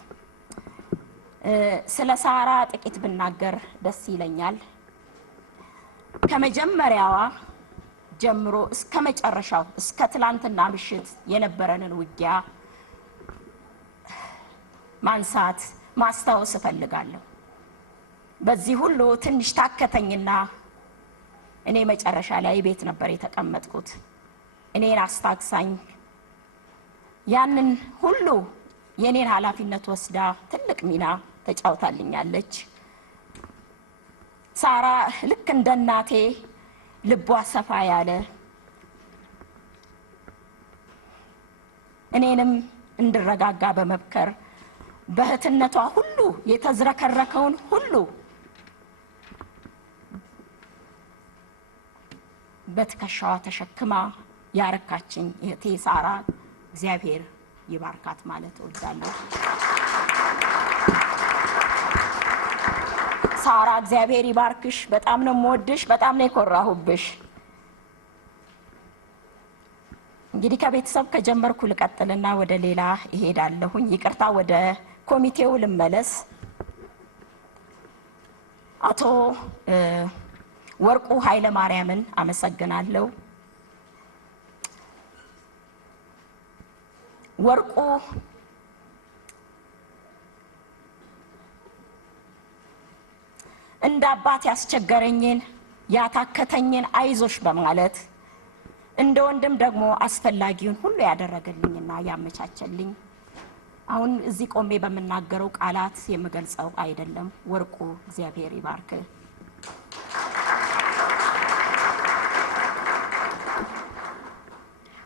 ስለ ሳራ ጥቂት ብናገር ደስ ይለኛል። ከመጀመሪያዋ ጀምሮ እስከ መጨረሻው እስከ ትላንትና ምሽት የነበረንን ውጊያ ማንሳት ማስታወስ እፈልጋለሁ። በዚህ ሁሉ ትንሽ ታከተኝና እኔ መጨረሻ ላይ ቤት ነበር የተቀመጥኩት። እኔን አስታክሳኝ ያንን ሁሉ የኔን ኃላፊነት ወስዳ ትልቅ ሚና ተጫውታልኛለች። ሳራ ልክ እንደ እናቴ ልቧ ሰፋ ያለ እኔንም እንድረጋጋ በመብከር በእህትነቷ ሁሉ የተዝረከረከውን ሁሉ በትከሻዋ ተሸክማ ያረካችኝ እህቴ ሳራ እግዚአብሔር ይባርካት ማለት እወዳለሁ። ሳራ እግዚአብሔር ይባርክሽ። በጣም ነው የምወድሽ፣ በጣም ነው የኮራሁብሽ። እንግዲህ ከቤተሰብ ከጀመርኩ ልቀጥልና ወደ ሌላ እሄዳለሁኝ። ይቅርታ፣ ወደ ኮሚቴው ልመለስ። አቶ ወርቁ ኃይለ ማርያምን አመሰግናለሁ። ወርቁ እንደ አባት ያስቸገረኝን ያታከተኝን አይዞሽ በማለት እንደ ወንድም ደግሞ አስፈላጊውን ሁሉ ያደረገልኝና ያመቻቸልኝ አሁን እዚህ ቆሜ በመናገረው ቃላት የምገልጸው አይደለም። ወርቁ እግዚአብሔር ይባርክ።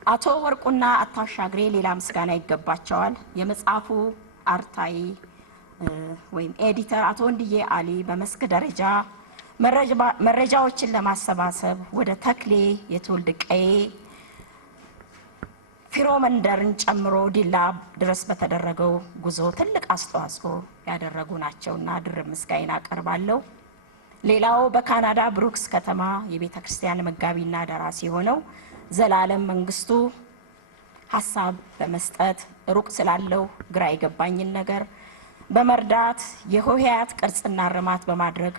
አቶ ወርቁና አቶ አሻግሬ ሌላ ምስጋና ይገባቸዋል። የመጽሐፉ አርታይ ወይም ኤዲተር አቶ ወንድዬ አሊ በመስክ ደረጃ መረጃዎችን ለማሰባሰብ ወደ ተክሌ የትውልድ ቀዬ ፊሮ መንደርን ጨምሮ ዲላ ድረስ በተደረገው ጉዞ ትልቅ አስተዋጽኦ ያደረጉ ናቸውና ድርብ ምስጋና አቀርባለሁ። ሌላው በካናዳ ብሩክስ ከተማ የቤተ ክርስቲያን መጋቢና ደራሲ ሆነው ዘላለም መንግስቱ ሐሳብ በመስጠት ሩቅ ስላለው ግራ የገባኝን ነገር በመርዳት የሆሄያት ቅርጽና ርማት በማድረግ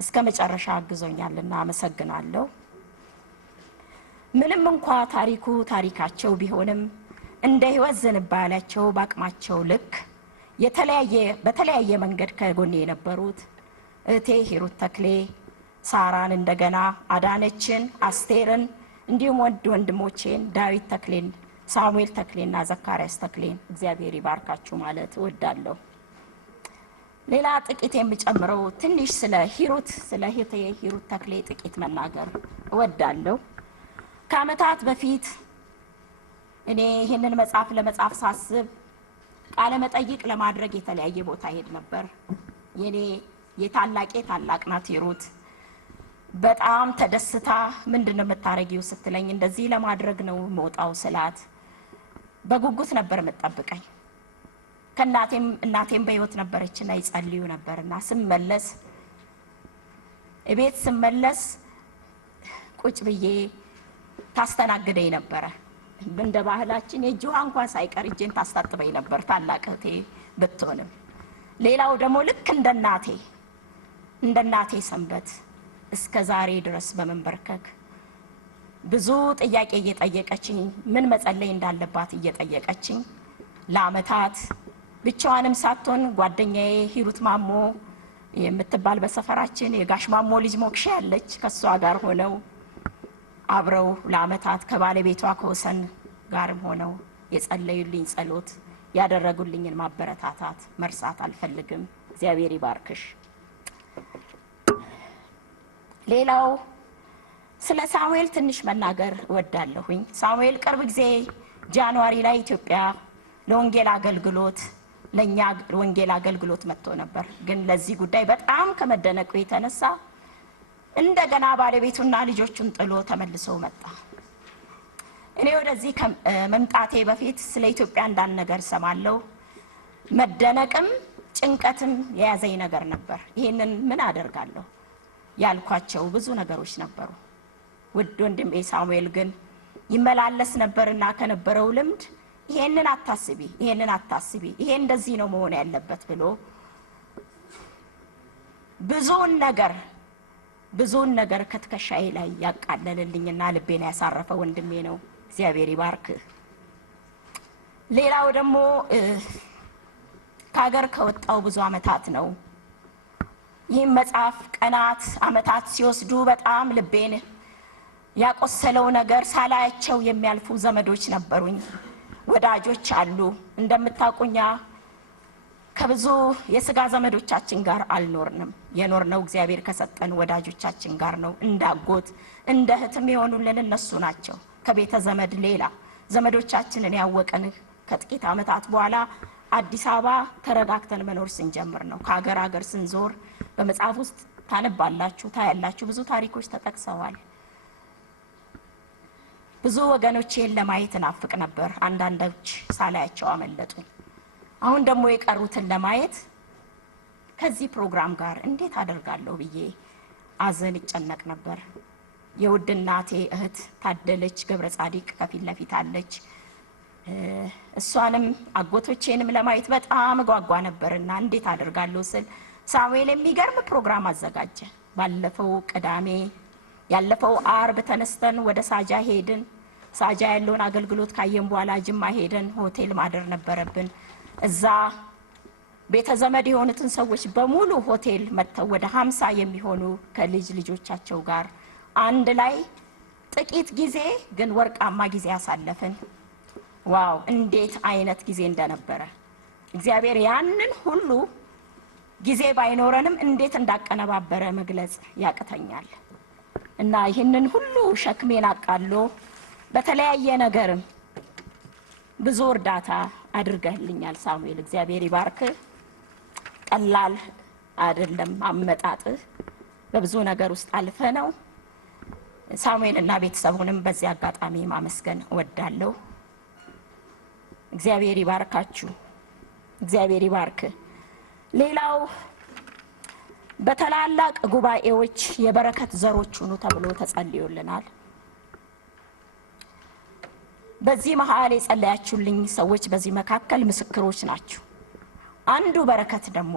እስከ መጨረሻ አግዞኛልና አመሰግናለሁ። ምንም እንኳ ታሪኩ ታሪካቸው ቢሆንም እንደ ህይወት ዝንባሌያቸው በአቅማቸው ልክ በተለያየ መንገድ ከጎኔ የነበሩት እህቴ ሂሩት ተክሌ፣ ሳራን፣ እንደገና አዳነችን፣ አስቴርን እንዲሁም ወንድሞቼን ዳዊት ተክሌን፣ ሳሙኤል ተክሌና ዘካርያስ ተክሌን እግዚአብሔር ይባርካችሁ ማለት እወዳለሁ። ሌላ ጥቂት የሚጨምረው ትንሽ ስለ እህቴ ሂሩት ተክሌ ጥቂት መናገር እወዳለሁ። ከዓመታት በፊት እኔ ይህንን መጽሐፍ ለመጻፍ ሳስብ ቃለ መጠይቅ ለማድረግ የተለያየ ቦታ ሄድ ነበር። የኔ የታላቄ ታላቅ ናት ሂሩት። በጣም ተደስታ ምንድነው የምታረጊው ስትለኝ እንደዚህ ለማድረግ ነው መውጣው ስላት በጉጉት ነበር የምትጠብቀኝ። እናቴም በህይወት ነበረችና ይጸልዩ ነበርና እቤት ስመለስ ቁጭ ብዬ ታስተናግደኝ ነበረ። እንደ ባህላችን የእጅ ውሃ እንኳን ሳይቀር እጄን ታስታጥበኝ ነበር ታላቅ እህቴ ብትሆንም። ሌላው ደግሞ ልክ እንደ እናቴ ሰንበት እስከ ዛሬ ድረስ በመንበርከክ ብዙ ጥያቄ እየጠየቀችኝ ምን መጸለይ እንዳለባት እየጠየቀችኝ ለአመታት ብቻዋንም ሳትሆን ጓደኛዬ ሂሩት ማሞ የምትባል በሰፈራችን የጋሽ ማሞ ልጅ ሞክሼ ያለች ከሷ ጋር ሆነው አብረው ለአመታት ከባለቤቷ ከወሰን ጋርም ሆነው የጸለዩልኝ ጸሎት ያደረጉልኝን ማበረታታት መርሳት አልፈልግም። እግዚአብሔር ይባርክሽ። ሌላው ስለ ሳሙኤል ትንሽ መናገር እወዳለሁኝ። ሳሙኤል ቅርብ ጊዜ ጃንዋሪ ላይ ኢትዮጵያ ለወንጌል አገልግሎት ለኛ ወንጌል አገልግሎት መጥቶ ነበር። ግን ለዚህ ጉዳይ በጣም ከመደነቁ የተነሳ እንደገና ባለቤቱና ልጆቹን ጥሎ ተመልሶ መጣ። እኔ ወደዚህ መምጣቴ በፊት ስለ ኢትዮጵያ አንዳንድ ነገር ሰማለሁ። መደነቅም ጭንቀትም የያዘኝ ነገር ነበር። ይሄንን ምን አደርጋለሁ ያልኳቸው ብዙ ነገሮች ነበሩ። ውድ ወንድሜ ሳሙኤል ግን ይመላለስ ነበርና ከነበረው ልምድ ይሄንን አታስቢ፣ ይሄ እንደዚህ ነው መሆን ያለበት ብሎ ብዙውን ነገር ከትከሻዬ ላይ ያቃለልልኝና ልቤን ያሳረፈ ወንድሜ ነው። እግዚአብሔር ይባርክ። ሌላው ደግሞ ከሀገር ከወጣው ብዙ አመታት ነው። ይህም መጽሐፍ ቀናት አመታት ሲወስዱ በጣም ልቤን ያቆሰለው ነገር ሳላያቸው የሚያልፉ ዘመዶች ነበሩኝ፣ ወዳጆች አሉ። እንደምታውቁኛ ከብዙ የስጋ ዘመዶቻችን ጋር አልኖርንም። የኖርነው እግዚአብሔር ከሰጠን ወዳጆቻችን ጋር ነው። እንዳጎት እንደ እህትም የሆኑልን እነሱ ናቸው። ከቤተ ዘመድ ሌላ ዘመዶቻችንን ያወቀን ከጥቂት አመታት በኋላ አዲስ አበባ ተረጋግተን መኖር ስንጀምር ነው። ከሀገር ስንዞር በመጽሐፍ ውስጥ ታነባላችሁ፣ ታያላችሁ። ብዙ ታሪኮች ተጠቅሰዋል። ብዙ ወገኖቼን ለማየት እናፍቅ ነበር። አንዳንዶች ሳላያቸው አመለጡ። አሁን ደግሞ የቀሩትን ለማየት ከዚህ ፕሮግራም ጋር እንዴት አደርጋለሁ ብዬ አዘን ይጨነቅ ነበር። የውድ እናቴ እህት ታደለች ገብረ ጻዲቅ ከፊት ለፊት አለች። እሷንም አጎቶቼንም ለማየት በጣም ጓጓ ነበርና እንዴት አደርጋለሁ ስል ሳሙኤል የሚገርም ፕሮግራም አዘጋጀ። ያለፈው አርብ ተነስተን ወደ ሳጃ ሄድን። ሳጃ ያለውን አገልግሎት ካየን በኋላ ጅማ ሄደን ሆቴል ማደር ነበረብን። እዛ ቤተ ዘመድ የሆኑትን ሰዎች በሙሉ ሆቴል መጥተው ወደ 50 የሚሆኑ ልጆቻቸው ጋር አንድ ላይ ጥቂት ጊዜ ግን ወርቃማ ጊዜ አሳለፍን። ዋው እንዴት አይነት ጊዜ እንደነበረ እግዚአብሔር ያንን ሁሉ ጊዜ ባይኖረንም እንዴት እንዳቀነባበረ መግለጽ ያቅተኛል። እና ይህንን ሁሉ ሸክሜን አቃሎ በተለያየ ነገርም ብዙ እርዳታ አድርገህልኛል ሳሙኤል። እግዚአብሔር ይባርክ። ቀላል አይደለም አመጣጥህ፣ በብዙ ነገር ውስጥ አልፈ ነው። ሳሙኤልና ቤተሰቡንም በዚህ አጋጣሚ ማመስገን እወዳለሁ። እግዚአብሔር ይባርካችሁ። እግዚአብሔር ይባርክ። ሌላው በተላላቅ ጉባኤዎች የበረከት ዘሮች ሁኑ ተብሎ ተጸልዮልናል። በዚህ መሃል የጸለያችሁልኝ ሰዎች በዚህ መካከል ምስክሮች ናችሁ። አንዱ በረከት ደግሞ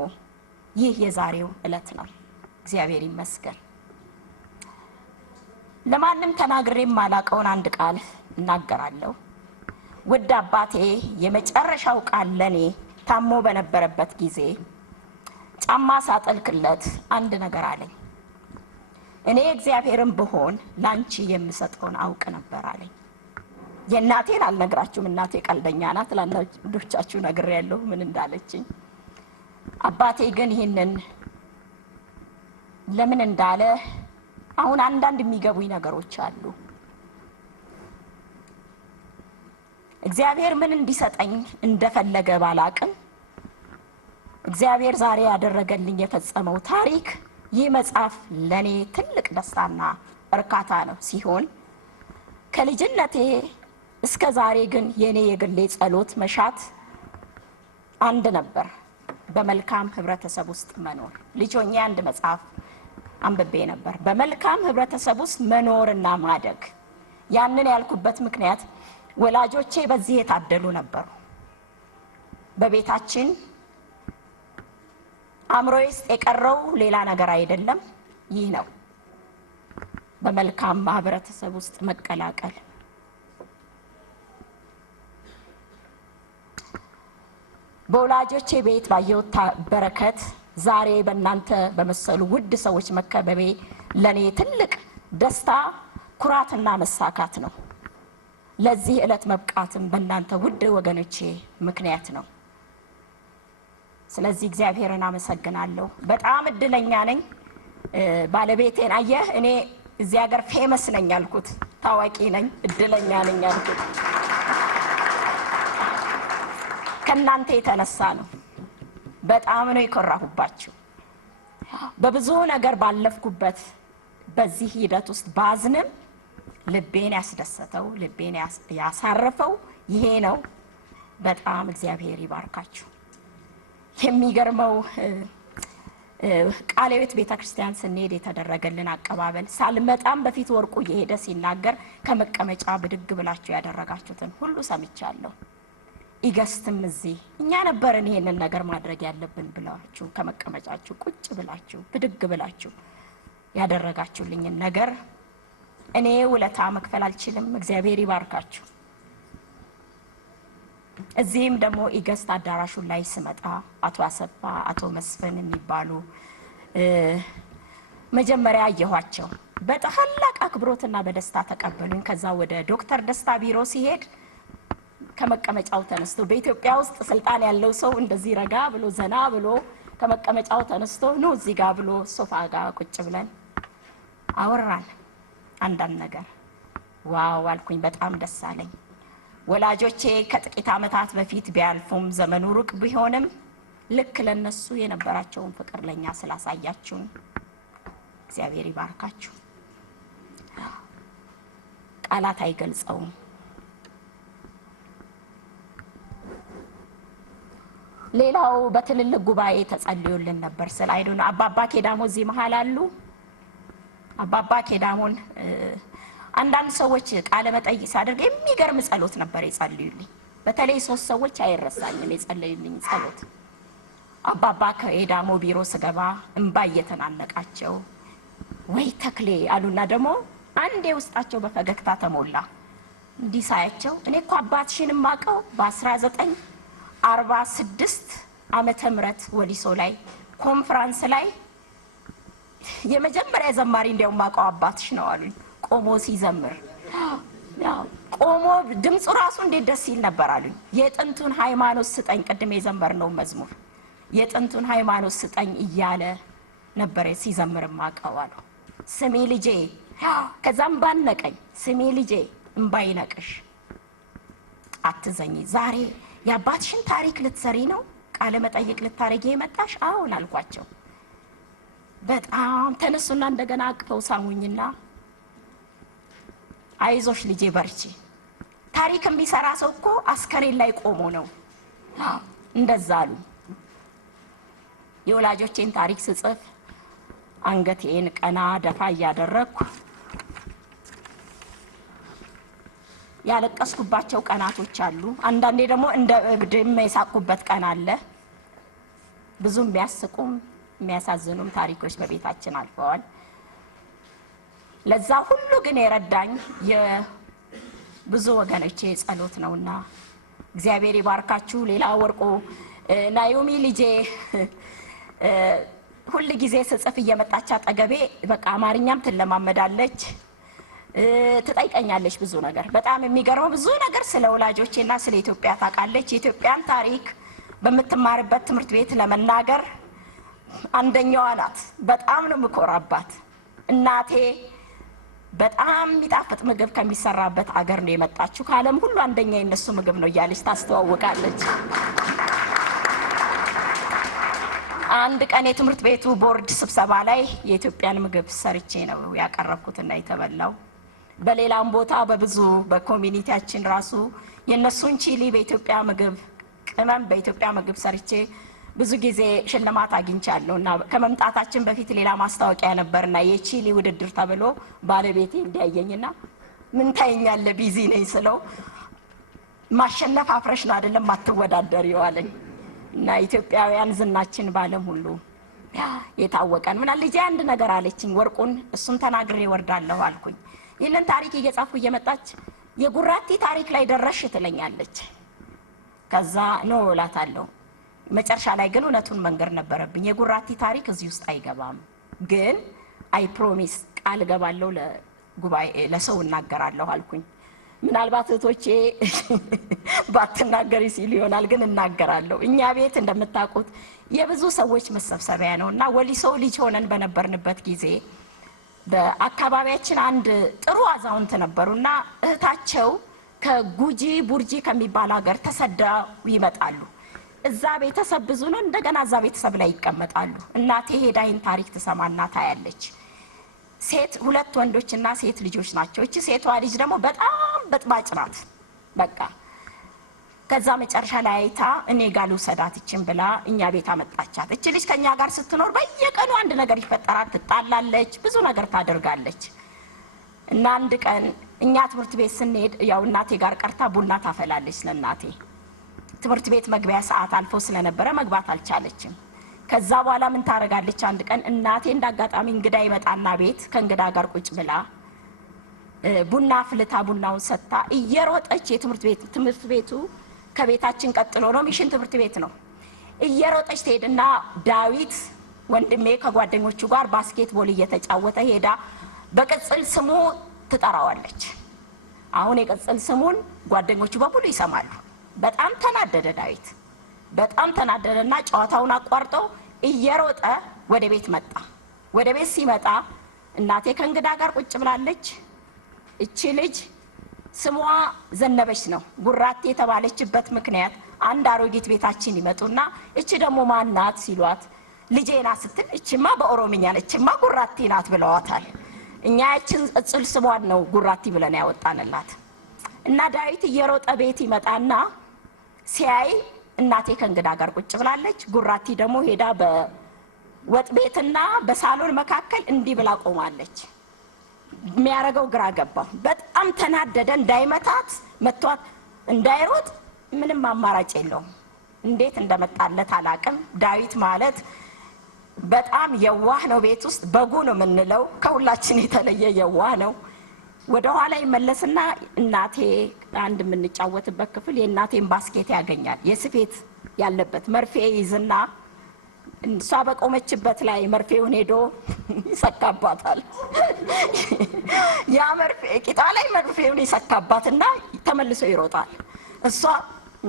ይህ የዛሬው ዕለት ነው። እግዚአብሔር ይመስገን። ለማንም ተናግሬም ማላቀውን አንድ ቃል እናገራለሁ። ውድ አባቴ የመጨረሻው ቃል ለኔ ታሞ በነበረበት ጊዜ ጫማ ሳጠልክለት አንድ ነገር አለኝ። እኔ እግዚአብሔርን ብሆን ላንቺ የምሰጠውን አውቅ ነበር አለኝ። የእናቴን አልነግራችሁም፣ እናቴ ቀልደኛ ናት። ለአንዳንዶቻችሁ ነግሬያለሁ ምን እንዳለችኝ። አባቴ ግን ይህንን ለምን እንዳለ አሁን አንዳንድ የሚገቡኝ ነገሮች አሉ። እግዚአብሔር ምን እንዲሰጠኝ እንደፈለገ ባላቅም እግዚአብሔር ዛሬ ያደረገልኝ የፈጸመው ታሪክ ይህ መጽሐፍ ለኔ ትልቅ ደስታና እርካታ ነው ሲሆን ከልጅነቴ እስከ ዛሬ ግን የኔ የግሌ ጸሎት መሻት አንድ ነበር፣ በመልካም ህብረተሰብ ውስጥ መኖር። ልጅ ሆኜ አንድ መጽሐፍ አንብቤ ነበር። በመልካም ህብረተሰብ ውስጥ መኖርና ማደግ። ያንን ያልኩበት ምክንያት ወላጆቼ በዚህ የታደሉ ነበሩ። በቤታችን አእምሮዬ ውስጥ የቀረው ሌላ ነገር አይደለም፣ ይህ ነው። በመልካም ህብረተሰብ ውስጥ መቀላቀል። በወላጆቼ ቤት ባየሁት በረከት ዛሬ በእናንተ በመሰሉ ውድ ሰዎች መከበቤ ለኔ ትልቅ ደስታ፣ ኩራትና መሳካት ነው። ለዚህ ዕለት መብቃትም በእናንተ ውድ ወገኖቼ ምክንያት ነው። ስለዚህ እግዚአብሔርን አመሰግናለሁ። በጣም እድለኛ ነኝ። ባለቤቴን አየህ፣ እኔ እዚህ ሀገር ፌመስ ነኝ ያልኩት፣ ታዋቂ ነኝ፣ እድለኛ ነኝ ያልኩት ከእናንተ የተነሳ ነው። በጣም ነው የኮራሁባችሁ። በብዙ ነገር ባለፍኩበት በዚህ ሂደት ውስጥ ባዝንም ልቤን ያስደሰተው ልቤን ያሳረፈው ይሄ ነው። በጣም እግዚአብሔር ይባርካችሁ። የሚገርመው ቃለ ሕይወት ቤተክርስቲያን ስንሄድ የተደረገልን አቀባበል ሳልመጣም በፊት ወርቁ እየሄደ ሲናገር ከመቀመጫ ብድግ ብላችሁ ያደረጋችሁትን ሁሉ ሰምቻለሁ። ኢገስትም እዚህ እኛ ነበርን ይሄንን ነገር ማድረግ ያለብን ብላችሁ ከመቀመጫችሁ ቁጭ ብላችሁ ብድግ ብላችሁ ያደረጋችሁልኝን ነገር እኔ ውለታ መክፈል አልችልም። እግዚአብሔር ይባርካችሁ። እዚህም ደግሞ ኢገስት አዳራሹ ላይ ስመጣ አቶ አሰፋ፣ አቶ መስፍን የሚባሉ መጀመሪያ አየኋቸው። በታላቅ አክብሮትና በደስታ ተቀበሉኝ። ከዛ ወደ ዶክተር ደስታ ቢሮ ሲሄድ ከመቀመጫው ተነስቶ በኢትዮጵያ ውስጥ ስልጣን ያለው ሰው እንደዚህ ረጋ ብሎ ዘና ብሎ ከመቀመጫው ተነስቶ ነው እዚህ ጋር ብሎ ሶፋ ጋር ቁጭ ብለን አወራን አንዳንድ ነገር። ዋው አልኩኝ። በጣም ደስ አለኝ። ወላጆቼ ከጥቂት ዓመታት በፊት ቢያልፉም ዘመኑ ሩቅ ቢሆንም ልክ ለነሱ የነበራቸውን ፍቅር ለኛ ስላሳያችሁን እግዚአብሔር ይባርካችሁ። ቃላት አይገልጸውም። ሌላው በትልልቅ ጉባኤ ተጸልዮልን ነበር። ስላይዱን አባባ ኬዳሞ እዚህ መሃል አሉ። አባባ ኬዳሞን አንዳንድ ሰዎች ቃለ መጠይቅ ሳደርግ የሚገርም ጸሎት ነበር የጸልዩልኝ። በተለይ 3 ሰዎች አይረሳኝም የጸለዩልኝ ጸሎት። አባባ ኬዳሞ ቢሮ ስገባ እንባ እየተናነቃቸው ወይ ተክሌ አሉና ደግሞ አንዴ ውስጣቸው በፈገግታ ተሞላ። እንዲህ ሳያቸው እኔ እኮ አባትሽን ማቀው በ1946 ዓመተ ምህረት ወሊሶ ላይ ኮንፈረንስ ላይ የመጀመሪያ ዘማሪ እንደው ማቀው አባትሽ ነው አሉኝ። ቆሞ ሲዘምር ቆሞ ድምፁ ራሱ እንዴት ደስ ይል ነበር አሉኝ። የጥንቱን ሃይማኖት ስጠኝ፣ ቅድም የዘመርነው መዝሙር የጥንቱን ሃይማኖት ስጠኝ እያለ ነበር ሲዘምር ማቀው አሉ። ስሜ ልጄ ከዛም ባነቀኝ ስሜ ልጄ እምባይነቅሽ አትዘኝ። ዛሬ የአባትሽን ታሪክ ልትሰሪ ነው? ቃለ መጠይቅ ልታረጊ የመጣሽ? አዎን አልኳቸው። በጣም ተነሱና እንደገና አቅፈው ሳሙኝና አይዞሽ ልጄ በርቺ፣ ታሪክ የሚሰራ ሰው እኮ አስከሬን ላይ ቆሞ ነው እንደዛ አሉ። የወላጆቼን ታሪክ ስጽፍ አንገቴን ቀና ደፋ እያደረግኩ ያለቀስኩባቸው ቀናቶች አሉ። አንዳንዴ ደግሞ እንደ እብድም የሳቅኩበት ቀን አለ። ብዙ የሚያስቁም የሚያሳዝኑም ታሪኮች በቤታችን አልፈዋል። ለዛ ሁሉ ግን የረዳኝ የብዙ ወገኖቼ ጸሎት ነውና እግዚአብሔር ይባርካችሁ። ሌላ ወርቁ ናዮሚ ልጄ ሁሉ ጊዜ ስጽፍ እየመጣች አጠገቤ በቃ አማርኛም ትለማመዳለች፣ ትጠይቀኛለች ብዙ ነገር። በጣም የሚገርመው ብዙ ነገር ስለ ወላጆቼና ስለ ኢትዮጵያ ታውቃለች። የኢትዮጵያን ታሪክ በምትማርበት ትምህርት ቤት ለመናገር አንደኛዋ ናት። በጣም ነው የምኮራባት። እናቴ በጣም የሚጣፍጥ ምግብ ከሚሰራበት አገር ነው የመጣችው፣ ከዓለም ሁሉ አንደኛ የነሱ ምግብ ነው እያለች ታስተዋውቃለች። አንድ ቀን የትምህርት ቤቱ ቦርድ ስብሰባ ላይ የኢትዮጵያን ምግብ ሰርቼ ነው ያቀረብኩትና የተበላው። በሌላም ቦታ በብዙ በኮሚኒቲያችን ራሱ የነሱን ቺሊ በኢትዮጵያ ምግብ ቅመም በኢትዮጵያ ምግብ ሰርቼ ብዙ ጊዜ ሽልማት አግኝቻለሁ እና ከመምጣታችን በፊት ሌላ ማስታወቂያ ነበርና የቺሊ ውድድር ተብሎ ባለቤቴ እንዲያየኝና ምን ታየኛለህ ቢዚ ነኝ ስለው ማሸነፍ አፍረሽ ነው አይደለም ማትወዳደሪው አለኝ እና ኢትዮጵያውያን ዝናችን ባለም ሁሉ የታወቀን ምን አለ ልጄ አንድ ነገር አለችኝ ወርቁን እሱን ተናግሬ ወርዳለሁ አልኩኝ ይሄንን ታሪክ እየጻፍኩ እየመጣች የጉራቲ ታሪክ ላይ ደረሽ ትለኛለች ከዛ ነው እላታለሁ መጨረሻ ላይ ግን እውነቱን መንገር ነበረብኝ የጉራቲ ታሪክ እዚህ ውስጥ አይገባም ግን አይ ፕሮሚስ ቃል ገባለሁ ለጉባኤ ለሰው እናገራለሁ አልኩኝ ምናልባት እህቶቼ ባትናገሪ ሲል ይሆናል ግን እናገራለሁ እኛ ቤት እንደምታውቁት የብዙ ሰዎች መሰብሰቢያ ነውና ወሊሶ ልጅ ሆነን በነበርንበት ጊዜ በአካባቢያችን አንድ ጥሩ አዛውንት ነበሩና እህታቸው ከጉጂ ቡርጂ ከሚባል ሀገር ተሰደው ይመጣሉ እዛ ቤተሰብ ብዙ ነው እንደገና እዛ ቤተሰብ ላይ ይቀመጣሉ እናቴ ሄዳ ይህን ታሪክ ትሰማና ታያለች ሴት ሁለት ወንዶችና ሴት ልጆች ናቸው እቺ ሴቷ ልጅ ደግሞ በጣም በጥባጭ ናት በቃ ከዛ መጨረሻ ላይ አይታ እኔ ጋር ልውሰዳት እቺን ብላ እኛ ቤት አመጣቻት እቺ ልጅ ከኛ ጋር ስትኖር በየቀኑ አንድ ነገር ይፈጠራል ትጣላለች ብዙ ነገር ታደርጋለች እና አንድ ቀን እኛ ትምህርት ቤት ስንሄድ ያው እናቴ ጋር ቀርታ ቡና ታፈላለች ለእናቴ ትምህርት ቤት መግቢያ ሰዓት አልፎ ስለነበረ መግባት አልቻለችም ከዛ በኋላ ምን ታረጋለች አንድ ቀን እናቴ እንዳጋጣሚ እንግዳ ይመጣና ቤት ከእንግዳ ጋር ቁጭ ብላ ቡና ፍልታ ቡናውን ሰጥታ እየሮጠች ትምህርት ቤቱ ከቤታችን ቀጥሎ ነው ሚሽን ትምህርት ቤት ነው እየሮጠች ትሄድና ዳዊት ወንድሜ ከጓደኞቹ ጋር ባስኬትቦል እየተጫወተ ሄዳ በቅጽል ስሙ ትጠራዋለች አሁን የቅጽል ስሙን ጓደኞቹ በሙሉ ይሰማሉ በጣም ተናደደ ዳዊት በጣም ተናደደና ጨዋታውን አቋርጦ እየሮጠ ወደ ቤት መጣ ወደ ቤት ሲመጣ እናቴ ከእንግዳ ጋር ቁጭ ብላለች እቺ ልጅ ስሟ ዘነበች ነው ጉራቴ የተባለችበት ምክንያት አንድ አሮጊት ቤታችን ይመጡና እቺ ደግሞ ማናት ሲሏት ልጄና ስትል እቺማ በኦሮምኛ ነችማ ጉራቴ ናት ብለዋታል እኛ እቺን እጽል ስሟን ነው ጉራቴ ብለን ያወጣንላት እና ዳዊት እየሮጠ ቤት ይመጣና ሲያይ እናቴ ከእንግዳ ጋር ቁጭ ብላለች ጉራቴ ደግሞ ሄዳ በወጥ ቤትና በሳሎን መካከል እንዲህ ብላ ቆማለች የሚያረጋው ግራ ገባ በጣም ተናደደ እንዳይመታት መቷት እንዳይሮጥ ምንም አማራጭ የለውም እንዴት እንደመጣለት አላቅም ዳዊት ማለት በጣም የዋህ ነው ቤት ውስጥ በጉ ነው የምንለው ከሁላችን የተለየ የዋህ ነው ወደ ኋላ ይመለስና እናቴ አንድ የምንጫወትበት ክፍል የእናቴን ባስኬት ያገኛል የስፌት ያለበት መርፌ ይዝና እሷ በቆመችበት ላይ መርፌውን ሄዶ ይሰካባታል ያ መርፌ ቂጣ ላይ መርፌውን ይሰካባትና ተመልሶ ይሮጣል እሷ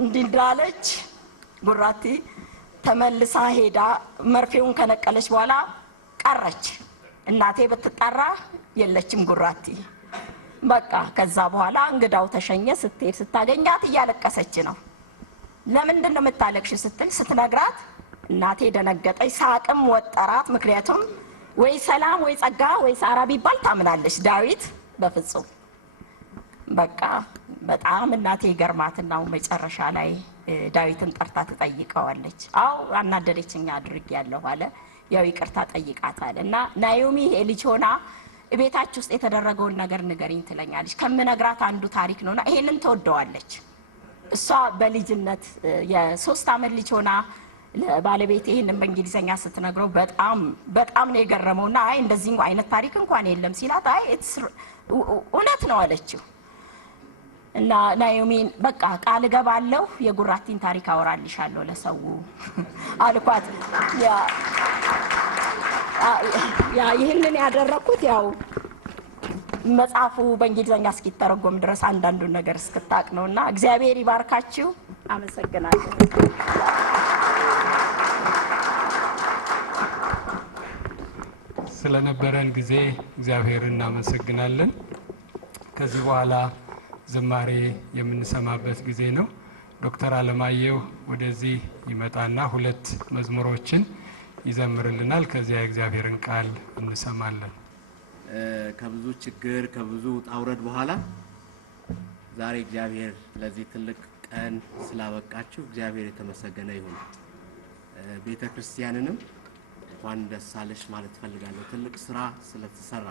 እንዲዳለች ጉራቲ ተመልሳ ሄዳ መርፌውን ከነቀለች በኋላ ቀረች እናቴ በትጣራ የለችም ጉራቲ በቃ ከዛ በኋላ እንግዳው ተሸኘ ስትሄድ ስታገኛት እያለቀሰች ነው ለምንድን ነው የምታለቅሽ ስትል ስትነግራት እናቴ ደነገጠች ሳቅም ወጠራት ምክንያቱም ወይ ሰላም ወይ ጸጋ ወይ ሳራ ቢባል ታምናለች ዳዊት በፍጹም በቃ በጣም እናቴ ገርማትና መጨረሻ ላይ ዳዊትን ጠርታ ትጠይቀዋለች አው አናደደችኛ አድርግ ያለው አለ ያው ይቅርታ ጠይቃታል እና ናዮሚ ልጅ ሆና ቤታች ውስጥ የተደረገውን ነገር ንገሪኝ ትለኛለች ከምነግራት አንዱ ታሪክ ነውና ይሄንን ተወደዋለች እሷ በልጅነት የ3 አመት ልጅ ሆና ለባለቤቴ ይሄንን በእንግሊዘኛ ስትነግረው በጣም ነው የገረመውና አይ እንደዚህ አይነት ታሪክ እንኳን የለም ሲላት አይ እውነት ነው አለችው እና ናዮሚን በቃ ቃል ገባለሁ የጉራቲን ታሪክ አወራልሻለሁ ለሰው አልኳት ያ ይሄንን ያደረኩት ያው መጽሐፉ በእንግሊዘኛ እስኪተረጎም ድረስ አንዳንዱን ነገር እስክታቅ ነውና እግዚአብሔር ይባርካችሁ አመሰግናለሁ ስለነበረን ጊዜ እግዚአብሔር እናመሰግናለን ከዚህ በኋላ ዝማሬ የምንሰማበት ጊዜ ነው ዶክተር አለማየሁ ወደዚህ ይመጣና 2 መዝሙሮችን ይዘምርልናል ከዚያ እግዚአብሔርን ቃል እንሰማለን ከብዙ ችግር ከብዙ ጣውረድ በኋላ ዛሬ እግዚአብሔር ለዚህ ትልቅ ቀን ስላበቃችሁ እግዚአብሔር የተመሰገነ ይሁን ቤተ ክርስቲያንንም እንኳን ደስ አለሽ ማለት ፈልጋለሁ ትልቅ ስራ ስለተሰራ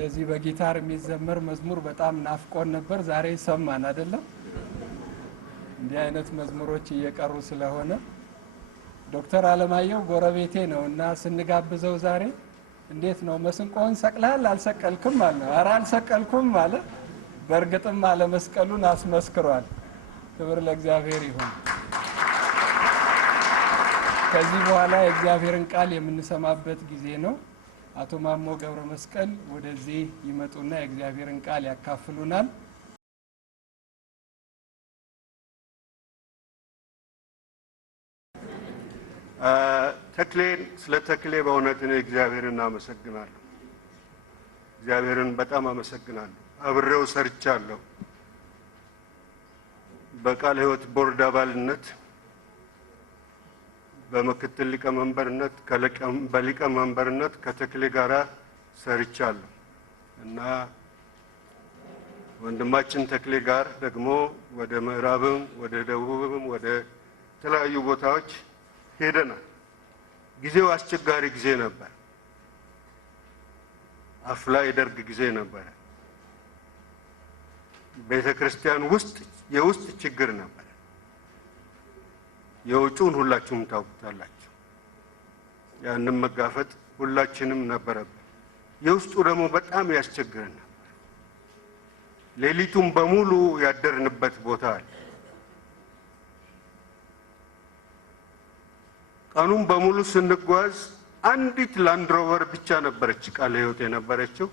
እንደዚህ በጊታር የሚዘመር መዝሙር በጣም ናፍቆን ነበር። ዛሬ ሰማን አይደለም? እንዲህ አይነት መዝሙሮች እየቀሩ ስለሆነ ዶክተር አለማየሁ ጎረቤቴ ነው እና ስንጋብዘው ዛሬ እንዴት ነው መስንቆን ሰቅላል አልሰቀልክም አለ። ኧረ አልሰቀልኩም አለ። በእርግጥም አለ መስቀሉን አስመስክሯል። ክብር ለእግዚአብሔር ይሁን። ከዚህ በኋላ የእግዚአብሔርን ቃል የምንሰማበት ጊዜ ነው። አቶ ማሞ ገብረ መስቀል ወደዚህ ይመጡና የእግዚአብሔርን ቃል ያካፍሉናል። ተክሌን ስለ ተክሌ በእውነት እኔ እግዚአብሔርን አመሰግናለሁ። እግዚአብሔርን በጣም አመሰግናለሁ። አብሬው ሰርቻለሁ። በቃለ ሕይወት ቦርድ አባልነት፣ በምክትል ሊቀመንበርነት፣ በሊቀመንበርነት ከተክሌ ጋራ ሰርቻለሁ እና ወንድማችን ተክሌ ጋር ደግሞ ወደ ምዕራብም ወደ ደቡብም ወደ ተለያዩ ቦታዎች ሄደናል። ጊዜው አስቸጋሪ ጊዜ ነበር። አፍላ የደርግ ጊዜ ነበር። ቤተ ክርስቲያን ውስጥ የውስጥ ችግር ነበር። የውጩን ሁላችሁም ታውቁታላችሁ። ያንን መጋፈጥ ሁላችንም ነበረብን። የውስጡ ደግሞ በጣም ያስቸግረን ነበር። ሌሊቱን በሙሉ ያደርንበት ቦታ አለ። ቀኑን በሙሉ ስንጓዝ አንዲት ላንድሮቨር ብቻ ነበረች ቃለ ሕይወት የነበረችው።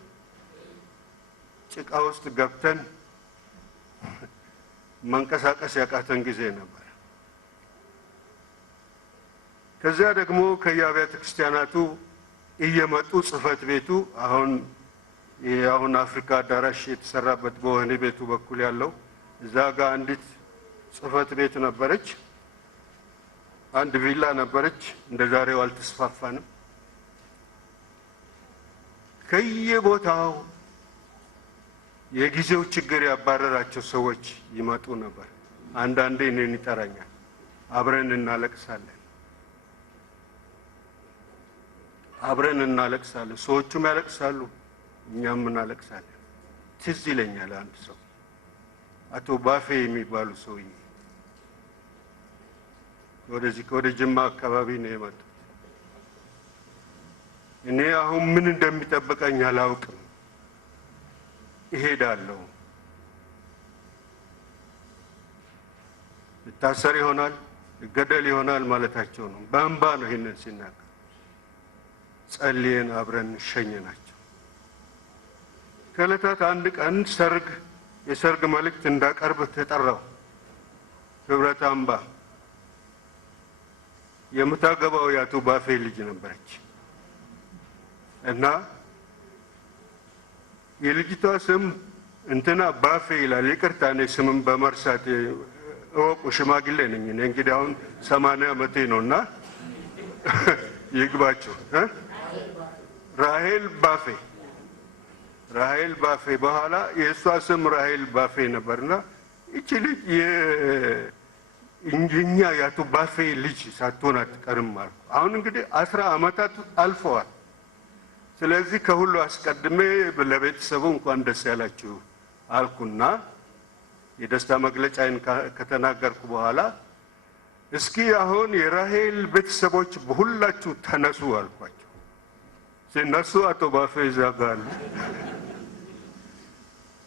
ጭቃ ውስጥ ገብተን መንቀሳቀስ ያቃተን ጊዜ ነበር። ከዚያ ደግሞ ከየአብያተ ክርስቲያናቱ እየመጡ ጽሕፈት ቤቱ አሁን አፍሪካ አዳራሽ የተሰራበት በወህኒ ቤቱ በኩል ያለው እዛ ጋር አንዲት ጽሕፈት ቤት ነበረች። አንድ ቪላ ነበረች። እንደ ዛሬው አልተስፋፋንም። ከየቦታው የጊዜው ችግር ያባረራቸው ሰዎች ይመጡ ነበር። አንዳንዴ እኔን ይጠራኛል። አብረን እናለቅሳለን። ሰዎቹም ያለቅሳሉ፣ እኛም እናለቅሳለን። ትዝ ይለኛል አንድ ሰው አቶ ባፌ የሚባሉ ሰውዬ ወደ ጅማ አካባቢ ነው የመጡት። እኔ አሁን ምን እንደሚጠብቀኝ አላውቅም፣ እሄዳለሁ፣ እታሰር ይሆናል፣ እገደል ይሆናል ማለታቸው ነው። በእንባ ነው ይሄንን ሲናገር። ጸልየን አብረን ሸኘናቸው። ከዕለታት አንድ ቀን የሰርግ መልእክት እንዳቀርብ ተጠራው። ህብረት አምባ የምታገባው የአቶ ባፌ ልጅ ነበረች እና የልጅቷ ስም እንትና ባፌ ይላል። ይቅርታ እኔ ስምም በመርሳት እወቁ፣ ሽማግሌ ነኝ እኔ እንግዲህ አሁን 80 ዓመቴ ነው እና ይግባችሁ። ራሄል ባፌ በኋላ የእሷ ስም ራሄል ባፌ ነበርና እቺ ልጅ የኛ የአቶ ባፌ ልጅ ሳትሆን አትቀርም አልኩ። አሁን እንግዲህ 10 ዓመታት አልፈዋል። ስለዚህ ከሁሉ አስቀድሜ ለቤተሰቡ እንኳን ደስ ያላችሁ አልኩና የደስታ መግለጫዬን ከተናገርኩ በኋላ እስኪ አሁን የራሄል ቤተሰቦች በሁላችሁ ተነሱ አልኳቸው። ሲነሱ አቶ ባፌ ይዛጋሉ።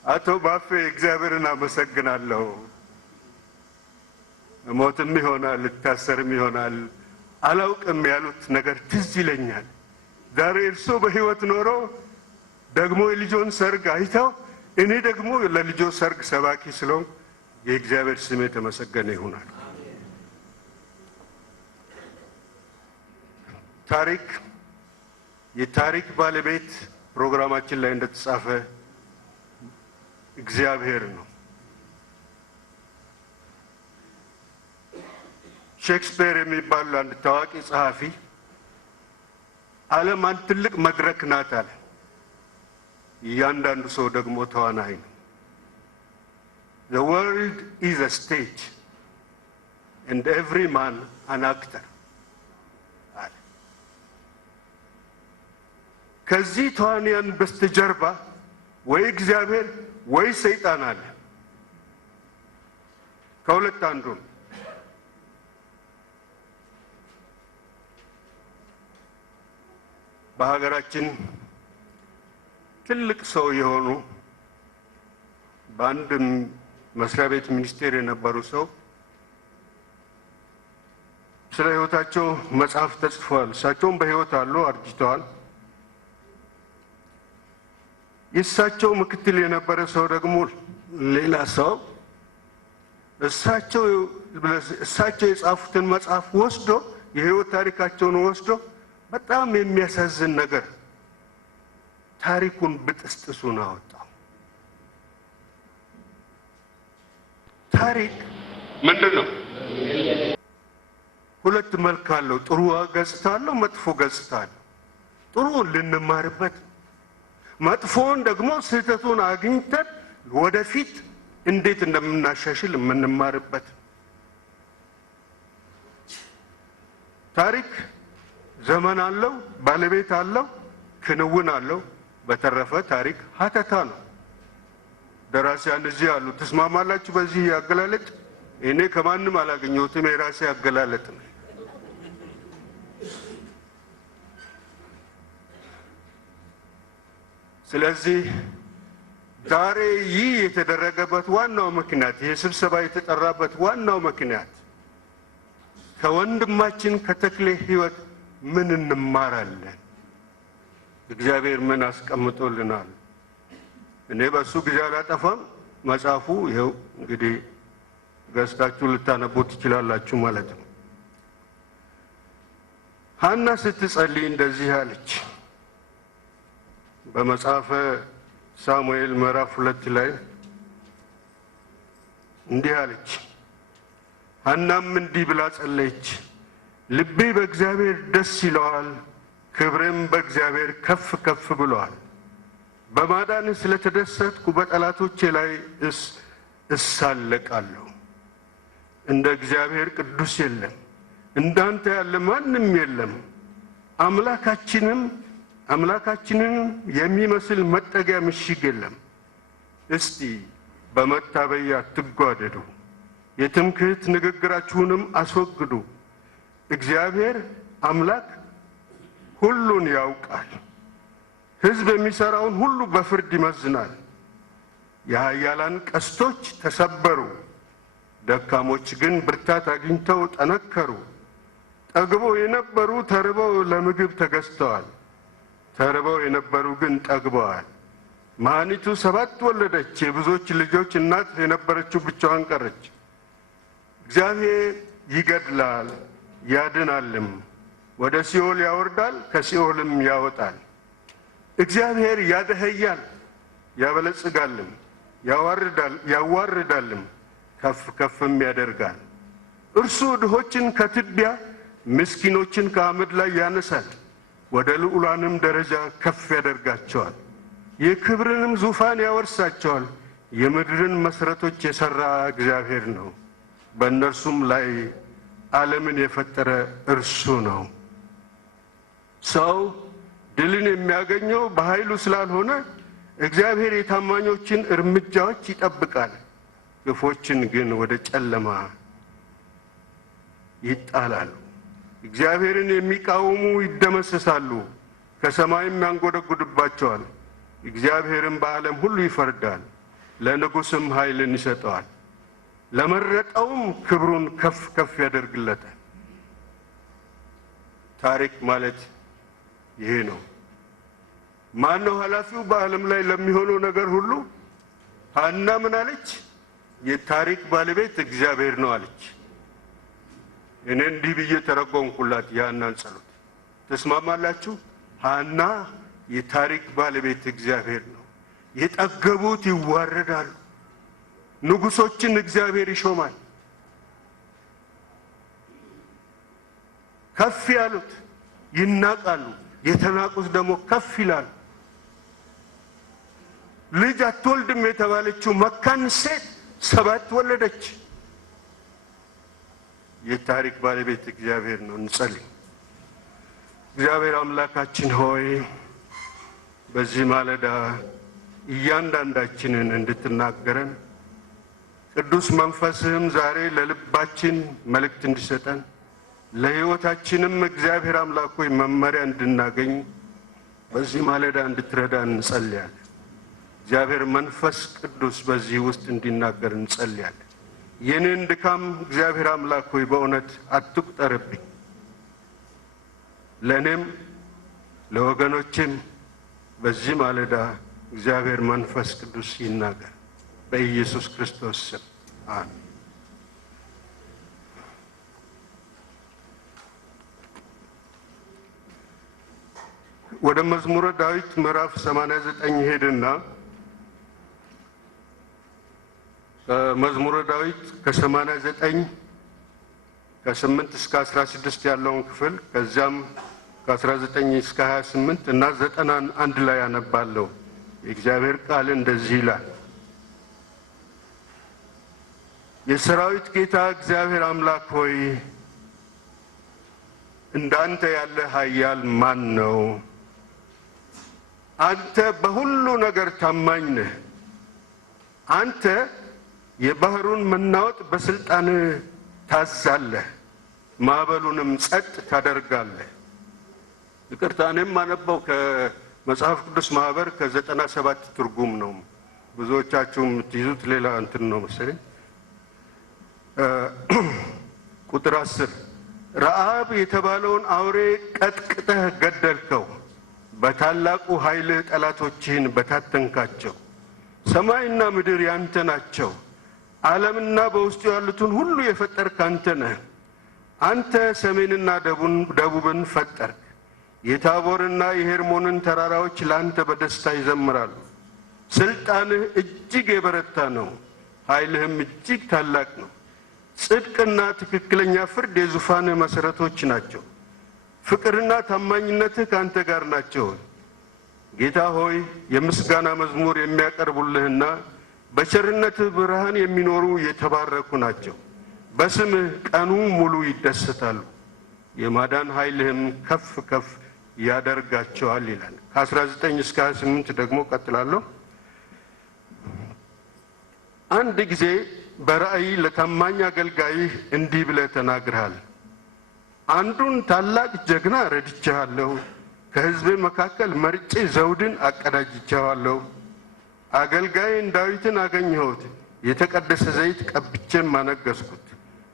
አቶ ባፌ እግዚአብሔርን አመሰግናለሁ፣ ሞትም ይሆናል ልታሰርም ይሆናል አላውቅም ያሉት ነገር ትዝ ይለኛል። ዛሬ እርሱ በህይወት ኖሮ ደግሞ የልጆን ሰርግ አይተው እኔ ደግሞ ለልጆ ሰርግ ሰባኪ ስለሆንኩ የእግዚአብሔር ስም የተመሰገነ ይሁናል። የታሪክ ባለቤት ፕሮግራማችን ላይ እንደተጻፈ እግዚአብሔር ነው። ሼክስፒር የሚባል አንድ ታዋቂ ጸሐፊ ዓለም አንድ ትልቅ መድረክ ናት አለ። እያንዳንዱ ሰው ደግሞ ተዋናይ ነው። The world is a stage and every man an actor አለ። ከዚህ ተዋንያን በስተጀርባ ወይ እግዚአብሔር ወይ ሰይጣን አለ። ከሁለት አንዱ ነው። በሀገራችን ትልቅ ሰው የሆኑ በአንድ መስሪያ ቤት ሚኒስቴር የነበሩ ሰው ስለ ሕይወታቸው መጽሐፍ ተጽፏል። እሳቸውም በሕይወት አሉ፣ አርጅተዋል። የእሳቸው ምክትል የነበረ ሰው ደግሞ ሌላ ሰው እሳቸው የጻፉትን መጽሐፍ ወስዶ የሕይወት ታሪካቸውን ወስዶ በጣም የሚያሳዝን ነገር ታሪኩን ብጥስጥሱን አወጣው። ታሪክ ምንድን ነው? ሁለት መልክ አለው። ጥሩ ገጽታ አለው፣ መጥፎ ገጽታ አለው። ጥሩን ልንማርበት፣ መጥፎውን ደግሞ ስህተቱን አግኝተን ወደፊት እንዴት እንደምናሻሽል የምንማርበት። ታሪክ ዘመን አለው፣ ባለቤት አለው፣ ክንውን አለው። በተረፈ ታሪክ ሀተታ ነው። ደራሲያን እዚህ አሉ። ተስማማላችሁ በዚህ አገላለጥ? እኔ ከማንም አላገኘሁትም፣ የራሴ አገላለጥ ነው። ስለዚህ ዛሬ ይህ የተደረገበት ዋናው ምክንያት፣ ይህ ስብሰባ የተጠራበት ዋናው ምክንያት ከወንድማችን ከተክሌ ሕይወት ምን እንማራለን? እግዚአብሔር ምን አስቀምጦልናል? እኔ በሱ ጊዜ አላጠፋም። መጽሐፉ ይኸው እንግዲህ ገዝታችሁ ልታነቡት ትችላላችሁ ማለት ነው። ሐና ስትጸልይ እንደዚህ አለች። በመጽሐፈ ሳሙኤል ምዕራፍ 2 ላይ እንዲህ አለች። ሐናም እንዲህ ብላ ጸለየች። ልቤ በእግዚአብሔር ደስ ይለዋል፣ ክብሬም በእግዚአብሔር ከፍ ከፍ ብለዋል። በማዳን ስለተደሰትኩ በጠላቶቼ ላይ እሳለቃለሁ። እንደ እግዚአብሔር ቅዱስ የለም፣ እንዳንተ ያለ ማንም የለም። አምላካችንን የሚመስል መጠጊያ ምሽግ የለም። እስቲ በመታበያ አትጓደዱ፣ የትምክህት ንግግራችሁንም አስወግዱ። እግዚአብሔር አምላክ ሁሉን ያውቃል፣ ሕዝብ የሚሠራውን ሁሉ በፍርድ ይመዝናል። የኃያላን ቀስቶች ተሰበሩ፣ ደካሞች ግን ብርታት አግኝተው ጠነከሩ። ጠግበው የነበሩ ተርበው ለምግብ ተገዝተዋል፣ ተርበው የነበሩ ግን ጠግበዋል። መሃኒቱ 7 ወለደች፣ የብዙዎች ልጆች እናት የነበረችው ብቻዋን ቀረች። እግዚአብሔር ይገድላል ያድናልም፣ ወደ ሲኦል ያወርዳል ከሲኦልም ያወጣል። እግዚአብሔር ያደኸያል ያበለጽጋልም፣ ያዋርዳልም ከፍ ከፍም ያደርጋል። እርሱ ድሆችን ከትቢያ ምስኪኖችን ከአመድ ላይ ያነሳል፣ ወደ ልዑላንም ደረጃ ከፍ ያደርጋቸዋል። የክብርንም ዙፋን ያወርሳቸዋል። የምድርን መሠረቶች የሠራ እግዚአብሔር ነው፣ በእነርሱም ላይ ዓለምን የፈጠረ እርሱ ነው። ሰው ድልን የሚያገኘው በኃይሉ ስላልሆነ እግዚአብሔር የታማኞችን እርምጃዎች ይጠብቃል፣ ክፎችን ግን ወደ ጨለማ ይጣላሉ። እግዚአብሔርን የሚቃወሙ ይደመሰሳሉ፣ ከሰማይም ያንጎደጉድባቸዋል። እግዚአብሔርም በዓለም ሁሉ ይፈርዳል፣ ለንጉሥም ኃይልን ይሰጠዋል፣ ለመረጠውም ክብሩን ከፍ ከፍ ያደርግለታል። ታሪክ ማለት ይሄ ነው። ማን ነው ኃላፊው በዓለም ላይ ለሚሆነው ነገር ሁሉ? ሐና ምን አለች? የታሪክ ባለቤት እግዚአብሔር ነው አለች። እኔ እንዲህ ብዬ ተረጎምኩላት የሐናን ጸሎት። ተስማማላችሁ? ሐና የታሪክ ባለቤት እግዚአብሔር ነው። የጠገቡት ይዋረዳሉ፣ ንጉሶችን እግዚአብሔር ይሾማል። ከፍ ያሉት ይናቃሉ፣ የተናቁት ደግሞ ከፍ ይላሉ። ልጅ አትወልድም የተባለችው መካን ሴት 7 ወለደች። የታሪክ ባለቤት እግዚአብሔር ነው። እንጸልይ። እግዚአብሔር አምላካችን ሆይ በዚህ ማለዳ እያንዳንዳችንን እንድትናገረን ቅዱስ መንፈስህም ዛሬ ለልባችን መልእክት እንዲሰጠን ለሕይወታችንም እግዚአብሔር አምላክ ሆይ መመሪያ እንድናገኝ በዚህ ማለዳ እንድትረዳን እንጸልያለን። እግዚአብሔር መንፈስ ቅዱስ በዚህ ውስጥ እንዲናገር እንጸልያለን። የኔን ድካም እግዚአብሔር አምላክ ሆይ በእውነት አትቁጠርብኝ። ለእኔም ለወገኖችም በዚህ ማለዳ እግዚአብሔር መንፈስ ቅዱስ ይናገር በኢየሱስ ክርስቶስ ስም አሜን። ወደ መዝሙረ ዳዊት ምዕራፍ 89 ሄድና መዝሙረ ዳዊት ከ89 ከ8 እስከ 16 ያለውን ክፍል ከዚያም ከ19 እስከ 28 እና 90 አንድ ላይ ያነባለሁ። የእግዚአብሔር ቃል እንደዚህ ይላል። የሰራዊት ጌታ እግዚአብሔር አምላክ ሆይ እንዳንተ ያለ ኃያል ማን ነው? አንተ በሁሉ ነገር ታማኝ ነህ። አንተ የባህሩን መናወጥ በስልጣን ታዛለህ፣ ማዕበሉንም ጸጥ ታደርጋለህ። ይቅርታ፣ እኔም ማነበው ከመጽሐፍ ቅዱስ ማህበር ከ97 ትርጉም ነው። ብዙዎቻችሁ የምትይዙት ሌላ እንትን ነው መሰለኝ። ቁጥር 10 ረአብ የተባለውን አውሬ ቀጥቅጠህ ገደልከው፣ በታላቁ ኃይልህ ጠላቶችህን በታተንካቸው። ሰማይና ምድር ያንተ ናቸው፣ ዓለምና በውስጡ ያሉትን ሁሉ የፈጠርክ አንተ ነህ። አንተ ሰሜንና ደቡብን ፈጠርክ። የታቦርና የሄርሞንን ተራራዎች ለአንተ በደስታ ይዘምራሉ። ስልጣንህ እጅግ የበረታ ነው፣ ኃይልህም እጅግ ታላቅ ነው። ጽድቅና ትክክለኛ ፍርድ የዙፋንህ መሠረቶች ናቸው። ፍቅርና ታማኝነትህ ከአንተ ጋር ናቸው። ጌታ ሆይ የምስጋና መዝሙር የሚያቀርቡልህና በቸርነትህ ብርሃን የሚኖሩ የተባረኩ ናቸው። በስምህ ቀኑ ሙሉ ይደሰታሉ፣ የማዳን ኃይልህም ከፍ ከፍ ያደርጋቸዋል ይላል። ከ19 እስከ 28 ደግሞ ቀጥላለሁ። አንድ ጊዜ በራእይ ለታማኝ አገልጋይህ እንዲህ ብለህ ተናግረሃል። አንዱን ታላቅ ጀግና ረድቼሃለሁ፣ ከሕዝቤ መካከል መርጬ ዘውድን አቀዳጅቼዋለሁ። አገልጋይን ዳዊትን አገኘሁት፣ የተቀደሰ ዘይት ቀብቼም አነገሥኩት።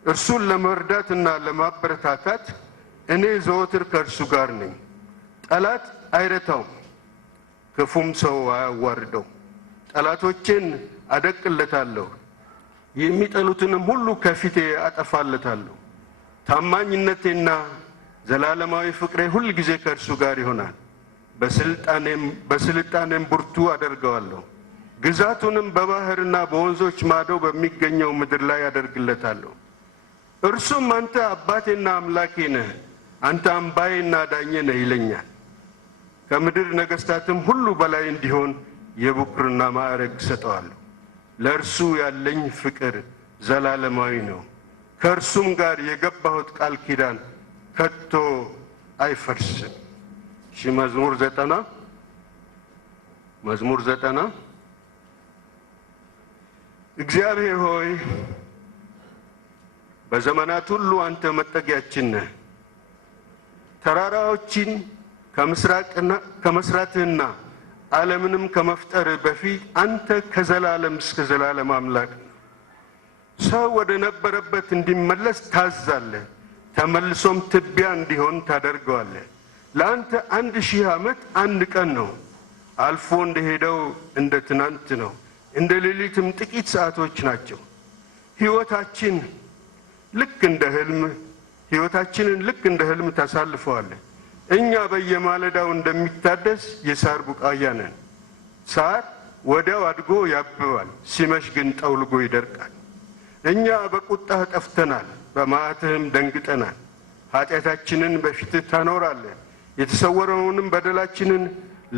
እርሱን ለመርዳትና ለማበረታታት እኔ ዘወትር ከእርሱ ጋር ነኝ። ጠላት አይረታውም፣ ክፉም ሰው አያዋርደው። ጠላቶቼን አደቅለታለሁ፣ የሚጠሉትንም ሁሉ ከፊቴ አጠፋለታለሁ። ታማኝነቴና ዘላለማዊ ፍቅሬ ሁል ጊዜ ከእርሱ ጋር ይሆናል። በስልጣኔም ብርቱ አደርገዋለሁ። ግዛቱንም በባህርና በወንዞች ማዶ በሚገኘው ምድር ላይ አደርግለታለሁ። እርሱም አንተ አባቴና አምላኬ ነህ፣ አንተ አምባዬና ዳኜ ነህ ይለኛል። ከምድር ነገሥታትም ሁሉ በላይ እንዲሆን የብኩርና ማዕረግ እሰጠዋለሁ። ለእርሱ ያለኝ ፍቅር ዘላለማዊ ነው፣ ከእርሱም ጋር የገባሁት ቃል ኪዳን ከቶ አይፈርስም። መዝሙር 90 እግዚአብሔር ሆይ በዘመናት ሁሉ አንተ መጠጊያችን ነህ። ተራራዎችን ከመስራትህና ዓለምንም ከመፍጠር በፊት አንተ ከዘላለም እስከ ዘላለም አምላክ ነህ። ሰው ወደ ነበረበት እንዲመለስ ታዛለህ፣ ተመልሶም ትቢያ እንዲሆን ታደርገዋለህ። ለአንተ 1000 ዓመት አንድ ቀን ነው፣ አልፎ እንደሄደው እንደ ትናንት ነው፣ እንደ ሌሊትም ጥቂት ሰዓቶች ናቸው። ሕይወታችንን ልክ እንደ ህልም ታሳልፈዋለህ። እኛ በየማለዳው እንደሚታደስ የሳር ቡቃያ ነን። ሳር ወዲያው አድጎ ያብባል፣ ሲመሽ ግን ጠውልጎ ይደርቃል። እኛ በቁጣህ ጠፍተናል፣ በመዓትህም ደንግጠናል። ኃጢአታችንን በፊትህ ታኖራለህ፣ የተሰወረውንም በደላችንን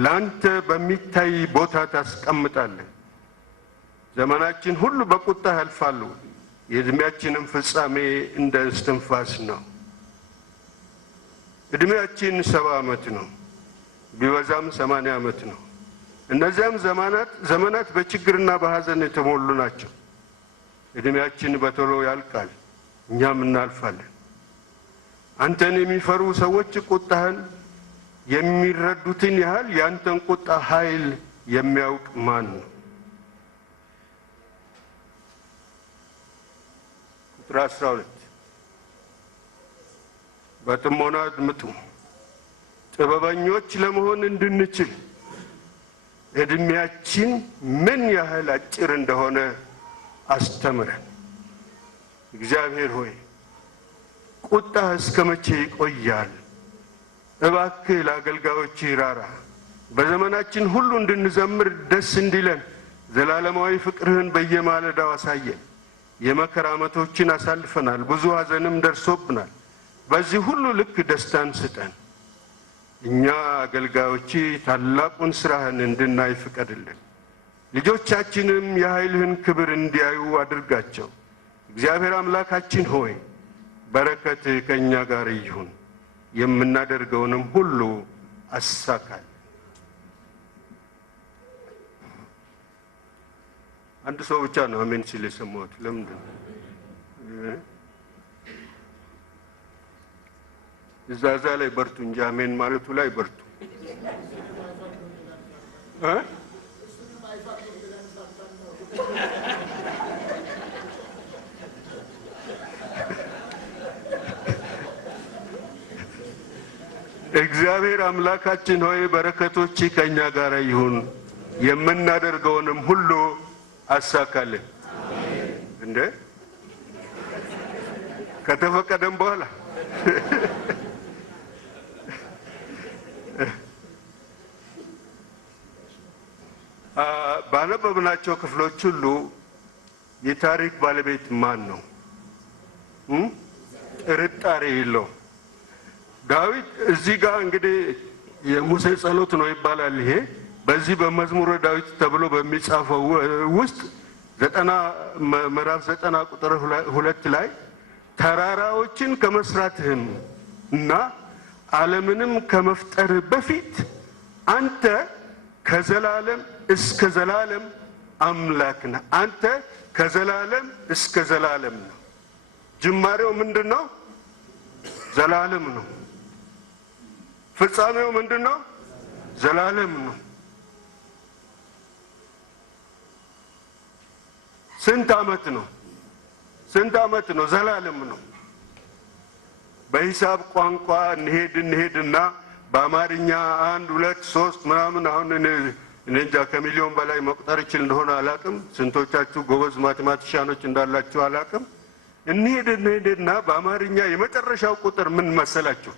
ላንተ በሚታይ ቦታ ታስቀምጣለህ። ዘመናችን ሁሉ በቁጣህ ያልፋሉ፣ የዕድሜያችንም ፍጻሜ እንደ እስትንፋስ ነው። ዕድሜያችን 70 ዓመት ነው፣ ቢበዛም 80 ዓመት ነው። እነዚያም ዘመናት በችግርና በሐዘን የተሞሉ ናቸው። እድሜያችን በቶሎ ያልቃል፣ እኛም እናልፋለን። አንተን የሚፈሩ ሰዎች ቁጣህን የሚረዱትን ያህል ያንተን ቁጣ ኃይል የሚያውቅ ማን ነው? ቁጥር 12 በጥሞና አድምጡ። ጥበበኞች ለመሆን እንድንችል እድሜያችን ምን ያህል አጭር እንደሆነ አስተምረን። እግዚአብሔር ሆይ ቁጣህ እስከ መቼ ይቆያል? እባክህ ለአገልጋዮች ይራራ። በዘመናችን ሁሉ እንድንዘምር ደስ እንዲለን ዘላለማዊ ፍቅርህን በየማለዳው አሳየን። የመከራ ዓመቶችን አሳልፈናል፣ ብዙ ሐዘንም ደርሶብናል። በዚህ ሁሉ ልክ ደስታን ስጠን። እኛ አገልጋዮች ታላቁን ስራህን እንድናይ ፍቀድልን። ልጆቻችንም የኃይልህን ክብር እንዲያዩ አድርጋቸው። እግዚአብሔር አምላካችን ሆይ በረከት ከእኛ ጋር ይሁን፣ የምናደርገውንም ሁሉ አሳካል። አንድ ሰው ብቻ ነው አሜን ሲል የሰማሁት። ለምንድን ነው? እዛ ላይ በርቱ እንጂ አሜን ማለቱ ላይ በርቱ። እግዚአብሔር አምላካችን ሆይ በረከቶች ከኛ ጋር ይሁን፣ የምናደርገውንም ሁሉ አሳካልን። እንደ ከተፈቀደም በኋላ ባነበብናቸው ክፍሎች ሁሉ የታሪክ ባለቤት ማን ነው? ጥርጣሬ የለው። ዳዊት እዚህ ጋር እንግዲህ የሙሴ ጸሎት ነው ይባላል። ይሄ በዚህ በመዝሙረ ዳዊት ተብሎ በሚጻፈው ውስጥ ምዕራፍ 90 ቁጥር 2 ላይ ተራራዎችን ከመስራትህም እና ዓለምንም ከመፍጠር በፊት አንተ ከዘላለም እስከ ዘላለም አምላክ ነህ። አንተ ከዘላለም እስከ ዘላለም ነው። ጅማሬው ምንድነው? ዘላለም ነው። ፍጻሜው ምንድነው? ዘላለም ነው። ስንት ዓመት ነው? ስንት ዓመት ነው? ዘላለም ነው። በሂሳብ ቋንቋ እንሄድና በአማርኛ 1 2 3 ምናምን አሁን እኔ እንጃ ከሚሊዮን በላይ መቁጠር ይችል እንደሆነ አላቅም። ስንቶቻችሁ ጎበዝ ማቴማቲሻኖች እንዳላችሁ አላቅም። እንሄድና በአማርኛ የመጨረሻው ቁጥር ምን መሰላችሁ?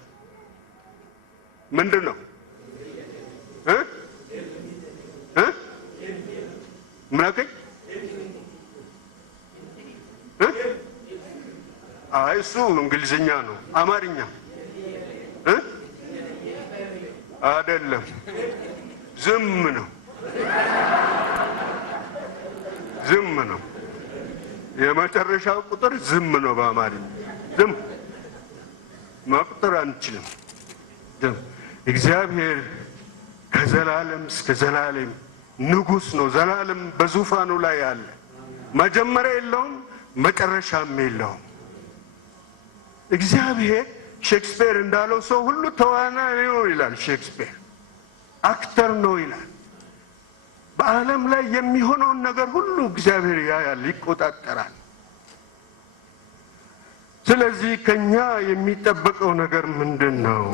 ምንድን ነው? ምናከኝ? አይ እሱ እንግሊዝኛ ነው። አማርኛ አይደለም፣ ዝም ነው። ዝም ነው። የመጨረሻው ቁጥር ዝም ነው። በአማርኛ ዝም መቁጠር አንችልም። ዝም እግዚአብሔር ከዘላለም እስከ ዘላለም ንጉሥ ነው። ዘላለም በዙፋኑ ላይ አለ። መጀመሪያ የለውም፣ መጨረሻም የለውም። እግዚአብሔር ሼክስፒር እንዳለው ሰው ሁሉ ተዋናይ ነው ይላል። ሼክስፒር አክተር ነው ይላል። በዓለም ላይ የሚሆነውን ነገር ሁሉ እግዚአብሔር ያያል፣ ይቆጣጠራል። ስለዚህ ከኛ የሚጠበቀው ነገር ምንድን ነው?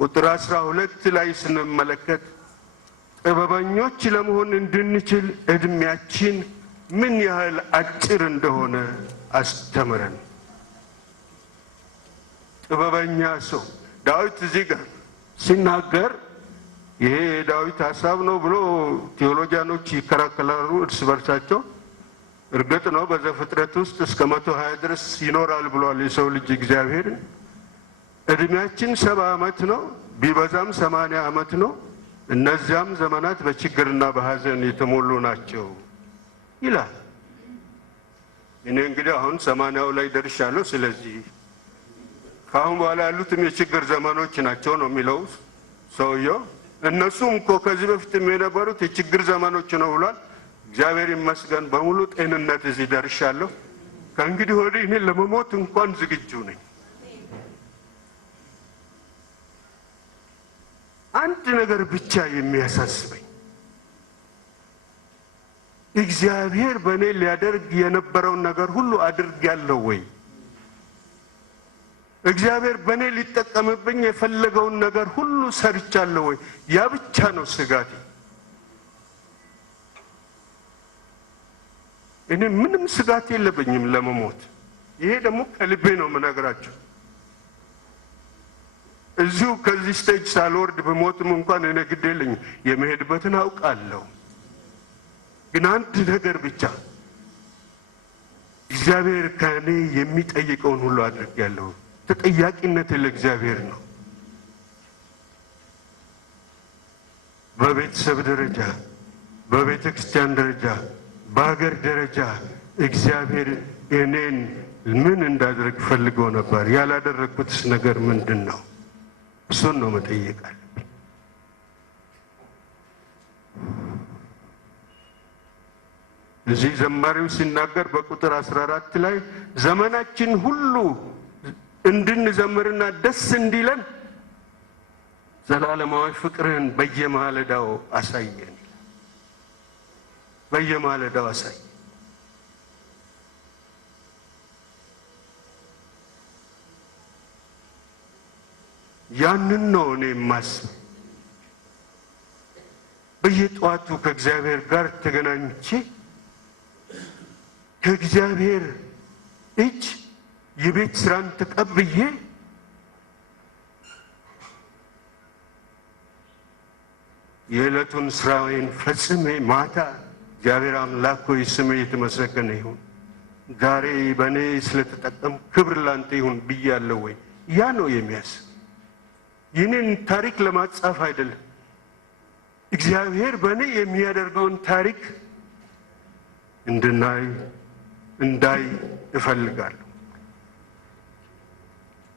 ቁጥር 12 ላይ ስንመለከት ጥበበኞች ለመሆን እንድንችል እድሜያችን ምን ያህል አጭር እንደሆነ አስተምረን። ጥበበኛ ሰው ዳዊት እዚህ ጋር ሲናገር ይሄ የዳዊት ሐሳብ ነው ብሎ ቴዎሎጂያኖች ይከራከራሉ እርስ በርሳቸው። እርግጥ ነው በዘፍጥረት ውስጥ እስከ 120 ድረስ ይኖራል ብሏል የሰው ልጅ እግዚአብሔር። እድሜያችን 70 ዓመት ነው፣ ቢበዛም 80 ዓመት ነው። እነዚያም ዘመናት በችግርና በሐዘን የተሞሉ ናቸው ይላል። እኔ እንግዲህ አሁን 80ው ላይ ደርሻለሁ። ስለዚህ ከአሁን በኋላ ያሉትም የችግር ዘመኖች ናቸው ነው የሚለው ሰውየው። እነሱም እኮ ከዚህ በፊትም የነበሩት የችግር ዘመኖች ነው ብሏል። እግዚአብሔር ይመስገን በሙሉ ጤንነት እዚህ ደርሻለሁ። ከእንግዲህ ወዲህ እኔ ለመሞት እንኳን ዝግጁ ነኝ። አንድ ነገር ብቻ የሚያሳስበኝ እግዚአብሔር በእኔ ሊያደርግ የነበረውን ነገር ሁሉ አድርጌያለሁ ወይ? እግዚአብሔር በእኔ ሊጠቀምብኝ የፈለገውን ነገር ሁሉ ሰርቻለሁ ወይ? ያ ብቻ ነው ስጋቴ። እኔ ምንም ስጋት የለብኝም ለመሞት። ይሄ ደግሞ ከልቤ ነው የምነግራቸው። እዚሁ ከዚህ ስቴጅ ሳልወርድ በሞትም እንኳን እኔ ግድ የለኝም፣ የመሄድበትን አውቃለሁ። ግን አንድ ነገር ብቻ እግዚአብሔር ከእኔ የሚጠይቀውን ሁሉ አድርጌያለሁ። ተጠያቂነት ለእግዚአብሔር ነው። በቤተሰብ ደረጃ፣ በቤተ ክርስቲያን ደረጃ፣ በሀገር ደረጃ እግዚአብሔር እኔን ምን እንዳደርግ ፈልገው ነበር? ያላደረግኩትስ ነገር ምንድን ነው? እሱን ነው መጠየቅ አለብኝ። እዚህ ዘማሪው ሲናገር በቁጥር 14 ላይ ዘመናችን ሁሉ እንድንዘምርና ደስ እንዲለን ዘላለማዊ ፍቅርን በየማለዳው አሳየን። በየማለዳው አሳየን። ያንን ነው እኔ የማስበው። በየጠዋቱ ከእግዚአብሔር ጋር ተገናኝቼ ከእግዚአብሔር እጅ የቤት ስራን ተቀብዬ የዕለቱን ስራዬን ፈጽሜ ማታ እግዚአብሔር አምላክ ሆይ ስምህ የተመሰገነ ይሁን፣ ዛሬ በእኔ ስለተጠቀም ክብር ላንተ ይሁን ብያለሁ ወይ? ያ ነው የሚያስብ። ይህንን ታሪክ ለማጻፍ አይደለም፣ እግዚአብሔር በእኔ የሚያደርገውን ታሪክ እንዳይ እፈልጋለሁ።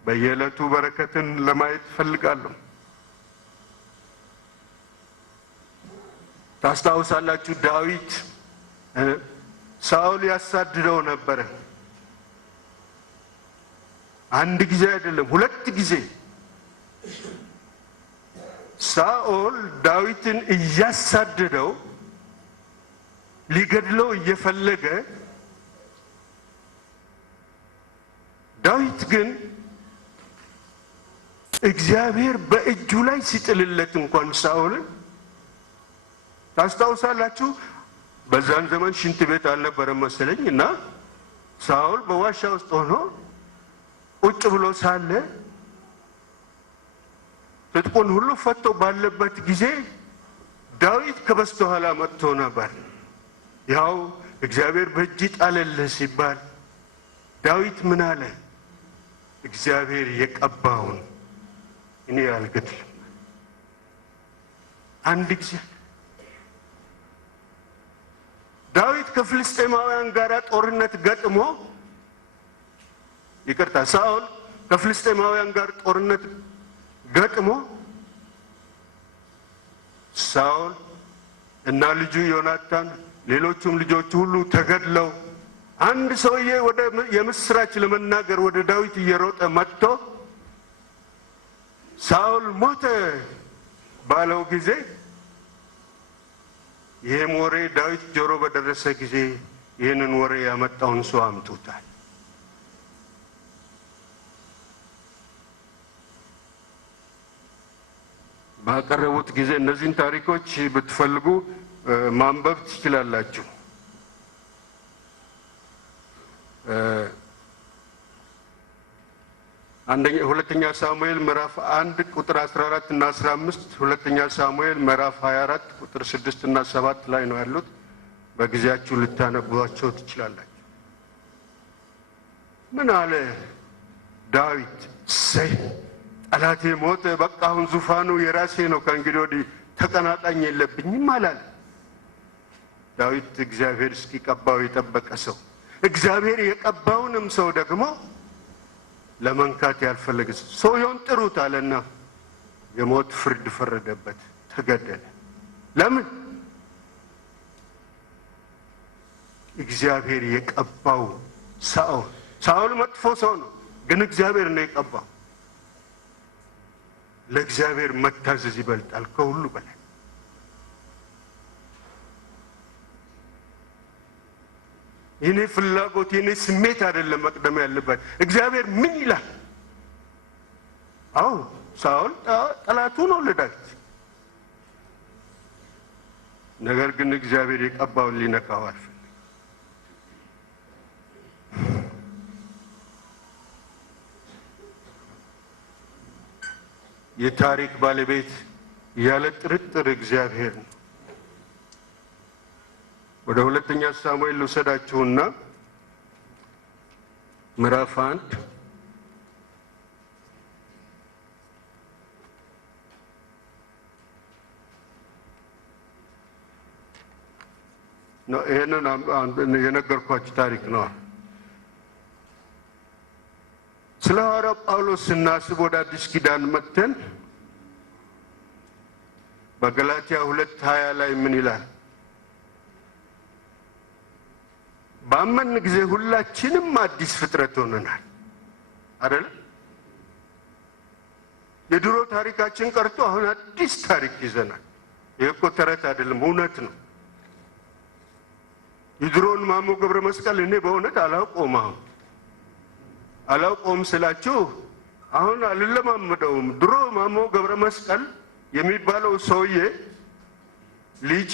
በየዕለቱ በረከትን ለማየት እፈልጋለሁ። ታስታውሳላችሁ፣ ዳዊት ሳኦል ያሳድደው ነበረ። አንድ ጊዜ አይደለም፣ 2 ጊዜ ሳኦል ዳዊትን እያሳደደው ሊገድለው እየፈለገ፣ ዳዊት ግን እግዚአብሔር በእጁ ላይ ሲጥልለት እንኳን ሳኦልን ታስታውሳላችሁ። በዛን ዘመን ሽንት ቤት አልነበረም መሰለኝ እና ሳኦል በዋሻ ውስጥ ሆኖ ቁጭ ብሎ ሳለ ትጥቁን ሁሉ ፈቶ ባለበት ጊዜ ዳዊት ከበስተኋላ መጥቶ ነበር። ያው እግዚአብሔር በእጅ ጣለልህ ሲባል ዳዊት ምን አለ? እግዚአብሔር የቀባውን እኔ አልገድልም። አንድ ጊዜ ዳዊት ከፍልስጤማውያን ጋር ጦርነት ገጥሞ፣ ይቅርታ፣ ሳኦል ከፍልስጤማውያን ጋር ጦርነት ገጥሞ ሳኦል እና ልጁ ዮናታን ሌሎቹም ልጆቹ ሁሉ ተገድለው አንድ ሰውዬ ወደ የምስራች ለመናገር ወደ ዳዊት እየሮጠ መጥቶ ሳኦል ሞተ ባለው ጊዜ ይህም ወሬ ዳዊት ጆሮ በደረሰ ጊዜ ይህንን ወሬ ያመጣውን ሰው አምጡታል። ባቀረቡት ጊዜ እነዚህን ታሪኮች ብትፈልጉ ማንበብ ትችላላችሁ። ሁለተኛ ሳሙኤል ምዕራፍ 1 ቁጥር 14 እና 15፣ ሁለተኛ ሳሙኤል ምዕራፍ 24 ቁጥር 6 እና 7 ላይ ነው ያሉት። በጊዜያችሁ ልታነቧቸው ትችላላችሁ። ምን አለ ዳዊት? ሰይ ጠላቴ ሞተ፣ በቃ አሁን ዙፋኑ የራሴ ነው፣ ከእንግዲህ ወዲህ ተቀናቃኝ የለብኝም አላለ። ዳዊት እግዚአብሔር እስኪቀባው የጠበቀ ሰው፣ እግዚአብሔር የቀባውንም ሰው ደግሞ ለመንካት ያልፈለገ ሰውየውን ጥሩት አለና የሞት ፍርድ ፈረደበት። ተገደለ። ለምን? እግዚአብሔር የቀባው ሳኦል መጥፎ ሰው ነው፣ ግን እግዚአብሔር ነው የቀባው። ለእግዚአብሔር መታዘዝ ይበልጣል ከሁሉ በላይ። የኔ ፍላጎት የኔ ስሜት አይደለም መቅደም ያለበት፣ እግዚአብሔር ምን ይላል? አዎ ሳኦል ጠላቱ ነው ለዳዊት። ነገር ግን እግዚአብሔር የቀባውን ሊነካው አልፈለገም። የታሪክ ባለቤት ያለ ጥርጥር እግዚአብሔር ነው። ወደ ሁለተኛ ሳሙኤል ልውሰዳችሁና ምዕራፍ 1 ነው። ይሄንን የነገርኳችሁ ታሪክ ነው። ስለ ሐዋርያው ጳውሎስ ስናስብ ወደ አዲስ ኪዳን መጥተን በገላትያ 2:20 ላይ ምን ይላል? ባመን ጊዜ ሁላችንም አዲስ ፍጥረት ሆነናል አይደል? የድሮ ታሪካችን ቀርቶ አሁን አዲስ ታሪክ ይዘናል። ይሄ እኮ ተረት አይደለም፣ እውነት ነው። የድሮን ማሞ ገብረ መስቀል እኔ በእውነት አላውቀውም ስላችሁ አሁን አልለማመደውም። ድሮ ማሞ ገብረ መስቀል የሚባለው ሰውዬ ልጅ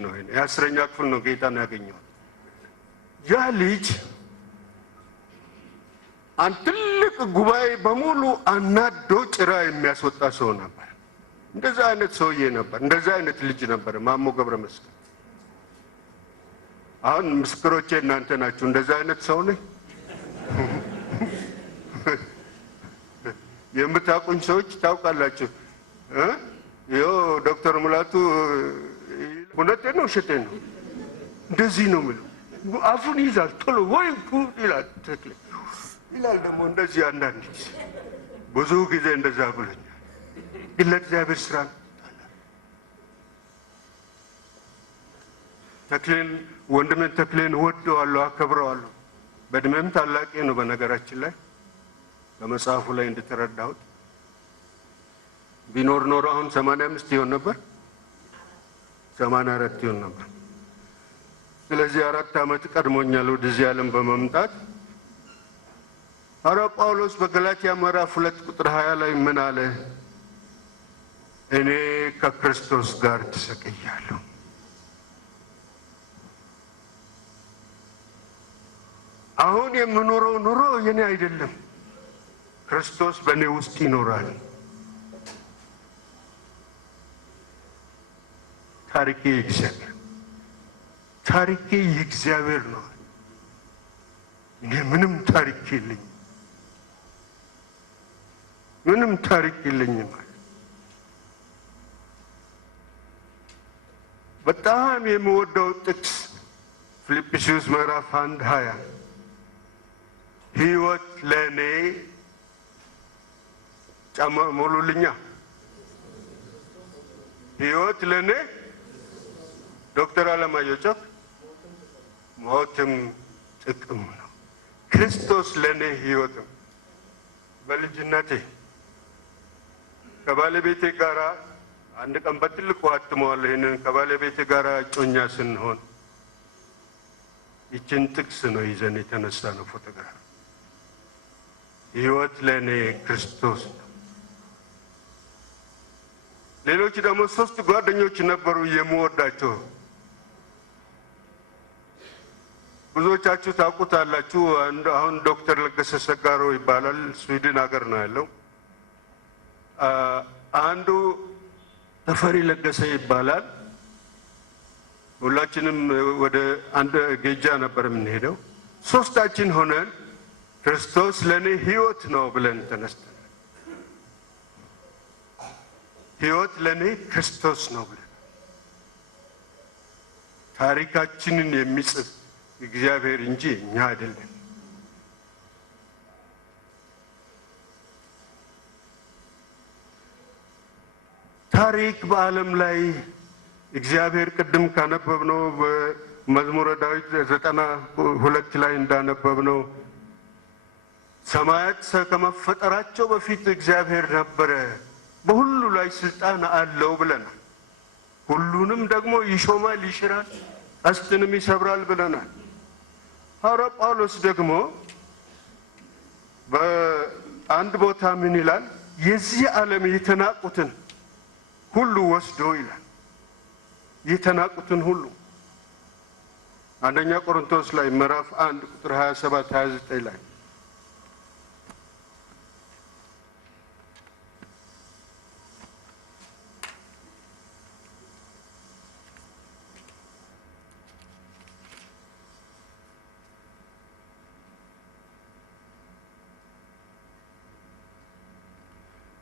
ነው። የ10ኛ ክፍል ነው ጌታን ያገኘው። ያ ልጅ አንድ ትልቅ ጉባኤ በሙሉ አናዶ ጭራ የሚያስወጣ ሰው ነበር። እንደዛ አይነት ሰውዬ ነበር። እንደዛ አይነት ልጅ ነበር ማሞ ገብረ መስቀል። አሁን ምስክሮቼ እናንተ ናችሁ። እንደዛ አይነት ሰው ነኝ። የምታውቁኝ ሰዎች ታውቃላችሁ። ይኸው ዶክተር ሙላቱ እውነቴን ነው ውሸቴን ነው እንደዚህ ነው የምለው። አፉን ይዛል ቶሎ ወይ ይላል ተክለ ይላል። ደግሞ እንደዚህ አንዳንድ ጊዜ ብዙ ጊዜ እንደዛ ብሎኛል። ግን ለእግዚአብሔር ስራ ተክሌን ወንድሜን ተክሌን ወደዋለሁ፣ አከብረዋለሁ። በእድሜም ታላቄ ነው። በነገራችን ላይ በመጽሐፉ ላይ እንደተረዳሁት ቢኖር ኖሮ አሁን 85 ይሆን ነበር፣ 84 ይሆን ነበር። ስለዚህ 4 ዓመት ቀድሞኛል ወደዚህ ዓለም በመምጣት። ሐዋርያው ጳውሎስ በገላትያ ምዕራፍ 2 ቁጥር 20 ላይ ምን አለ? እኔ ከክርስቶስ ጋር ተሰቅያለሁ። አሁን የምኖረው ኑሮ የኔ አይደለም፣ ክርስቶስ በእኔ ውስጥ ይኖራል። ታሪኬ የእግዚአብሔር ነው። እኔ ምንም ታሪክ የለኝም። በጣም የምወደው ጥቅስ ፊልጵስዩስ ምዕራፍ 1:20 ሕይወት ለእኔ ጫማ ሞሉልኛ። ሕይወት ለእኔ ዶክተር አለማየሁ ጫፍ ሞትም ጥቅም ነው። ክርስቶስ ለእኔ ሕይወትም። በልጅነቴ ከባለቤቴ ጋራ አንድ ቀን በትልቁ አትመዋለሁ። ይህንን ከባለቤቴ ጋራ እጮኛ ስንሆን ይችን ጥቅስ ነው ይዘን የተነሳ ነው ፎቶግራፍ። ሕይወት ለእኔ ክርስቶስ ነው። ሌሎች ደግሞ 3 ጓደኞች ነበሩ የምወዳቸው። ብዙዎቻችሁ ታውቁታላችሁ። አሁን ዶክተር ለገሰ ሰጋሮ ይባላል። ስዊድን ሀገር ነው ያለው። አንዱ ተፈሪ ለገሰ ይባላል። ሁላችንም ወደ አንድ ጌጃ ነበር የምንሄደው። 3ታችን ሆነን ክርስቶስ ለእኔ ሕይወት ነው ብለን ተነስተን ሕይወት ለእኔ ክርስቶስ ነው ብለን ታሪካችንን የሚጽፍ እግዚአብሔር እንጂ እኛ አይደለም። ታሪክ በዓለም ላይ እግዚአብሔር ቅድም ካነበብነው በመዝሙረ ዳዊት 92 ላይ እንዳነበብነው ሰማያት ከመፈጠራቸው በፊት እግዚአብሔር ነበረ፣ በሁሉ ላይ ስልጣን አለው ብለናል። ሁሉንም ደግሞ ይሾማል፣ ይሽራል፣ ቀስትንም ይሰብራል ብለናል። ሐዋርያው ጳውሎስ ደግሞ በአንድ ቦታ ምን ይላል? የዚህ ዓለም የተናቁትን ሁሉ ወስዶ ይላል። የተናቁትን ሁሉ አንደኛ ቆሮንቶስ ላይ ምዕራፍ 1 ቁጥር 27 29 ላይ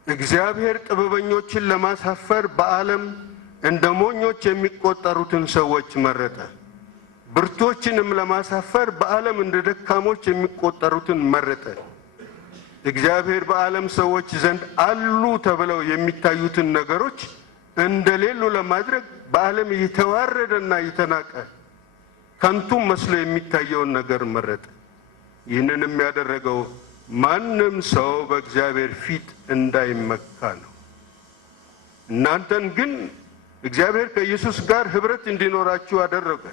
እግዚአብሔር ጥበበኞችን ለማሳፈር በዓለም እንደ ሞኞች የሚቆጠሩትን ሰዎች መረጠ። ብርቶችንም ለማሳፈር በዓለም እንደ ደካሞች የሚቆጠሩትን መረጠ። እግዚአብሔር በዓለም ሰዎች ዘንድ አሉ ተብለው የሚታዩትን ነገሮች እንደሌሉ ለማድረግ በዓለም የተዋረደና የተናቀ ከንቱም መስሎ የሚታየውን ነገር መረጠ። ይህንንም ያደረገው ማንም ሰው በእግዚአብሔር ፊት እንዳይመካ ነው። እናንተን ግን እግዚአብሔር ከኢየሱስ ጋር ኅብረት እንዲኖራችሁ አደረገ።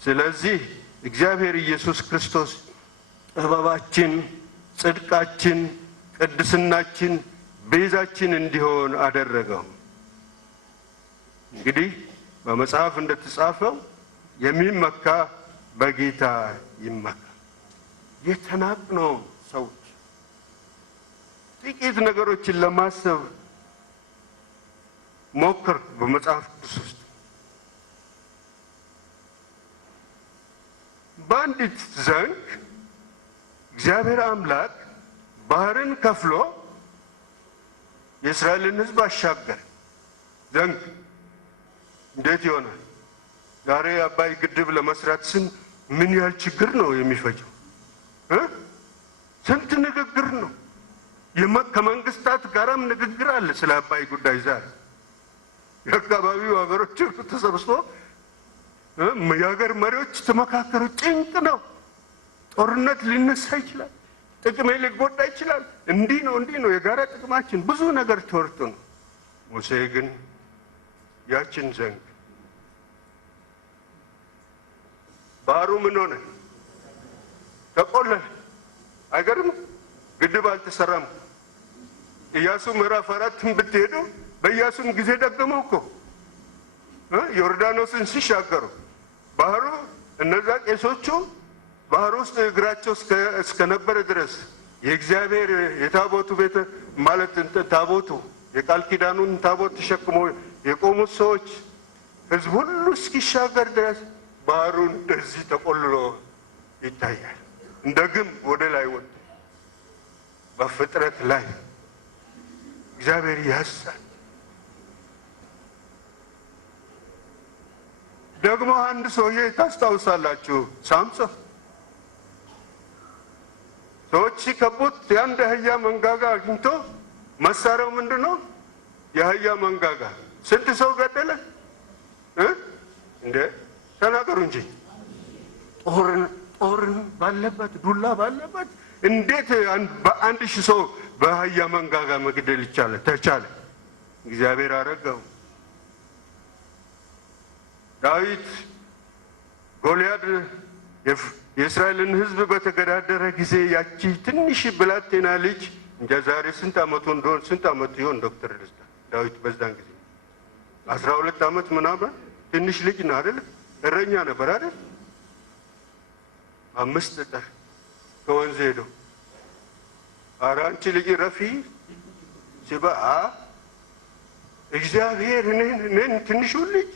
ስለዚህ እግዚአብሔር ኢየሱስ ክርስቶስ ጥበባችን፣ ጽድቃችን፣ ቅድስናችን፣ ቤዛችን እንዲሆን አደረገው። እንግዲህ በመጽሐፍ እንደተጻፈው የሚመካ በጌታ ይመካ። የተናቅነው ሰዎች ጥቂት ነገሮችን ለማሰብ ሞክር። በመጽሐፍ ቅዱስ ውስጥ በአንዲት ዘንግ እግዚአብሔር አምላክ ባህርን ከፍሎ የእስራኤልን ሕዝብ አሻገረ። ዘንግ እንዴት ይሆናል? ዛሬ አባይ ግድብ ለመስራት ምን ያህል ችግር ነው የሚፈጀው? ስንት ንግግር ነው። ከመንግስታት ጋራም ንግግር አለ ስለ አባይ ጉዳይ። ዛሬ የአካባቢው ሀገሮች ተሰብስበው የሀገር መሪዎች ተመካከሩ። ጭንቅ ነው። ጦርነት ሊነሳ ይችላል። ጥቅሜ ሊጎዳ ይችላል። እንዲህ ነው የጋራ ጥቅማችን፣ ብዙ ነገር ተወርቶ ነው። ሙሴ ግን ያችን ዘንግ ባህሩ ምን ሆነ? ተቆለለ። አይገርም? ግድብ አልተሰራም። ኢያሱ ምዕራፍ 4 ብትሄዱ በኢያሱም ጊዜ ደገመው እኮ ዮርዳኖስን ሲሻገሩ ባህሩ እነዛ ቄሶቹ ባህር ውስጥ እግራቸው እስከነበረ ድረስ የእግዚአብሔር የታቦቱ ቤተ ማለት ታቦቱ የቃል ኪዳኑን ታቦት ተሸክሞ የቆሙት ሰዎች ሕዝብ ሁሉ እስኪሻገር ድረስ ባህሩ እንደዚህ ተቆልሎ ይታያል። እንደ ግንብ ወደ ላይ ወጣ። በፍጥረት ላይ እግዚአብሔር ያሳል። ደግሞ አንድ ሰውዬ ታስታውሳላችሁ፣ ሳምሶን ሰዎች ሲከቡት የአንድ አህያ መንጋጋ አግኝቶ መሳሪያው ምንድን ነው? የአህያ መንጋጋ። ስንት ሰው ገደለ? እንደ ተናገሩ እንጂ ጦርን ባለበት ዱላ ባለበት እንዴት በአንድ ሺህ ሰው በአህያ መንጋጋ መግደል ይቻላል? ተቻለ። እግዚአብሔር አረገው። ዳዊት ጎልያድ የእስራኤልን ሕዝብ በተገዳደረ ጊዜ ያቺ ትንሽ ብላቴና ልጅ እንጃ ዛሬ ስንት ዓመቱ እንደሆነ ስንት ዓመቱ ይሆን ዶክተር ደስታ? ዳዊት በዛን ጊዜ 12 ዓመት ምናምን ትንሽ ልጅ ነው አይደል? እረኛ ነበር አይደል? 5 ጠጠር ከወንዝ ሄዶ ኧረ አንቺ ልጅ ረፊ ሲበአ እግዚአብሔር እኔን ትንሹ ልጅ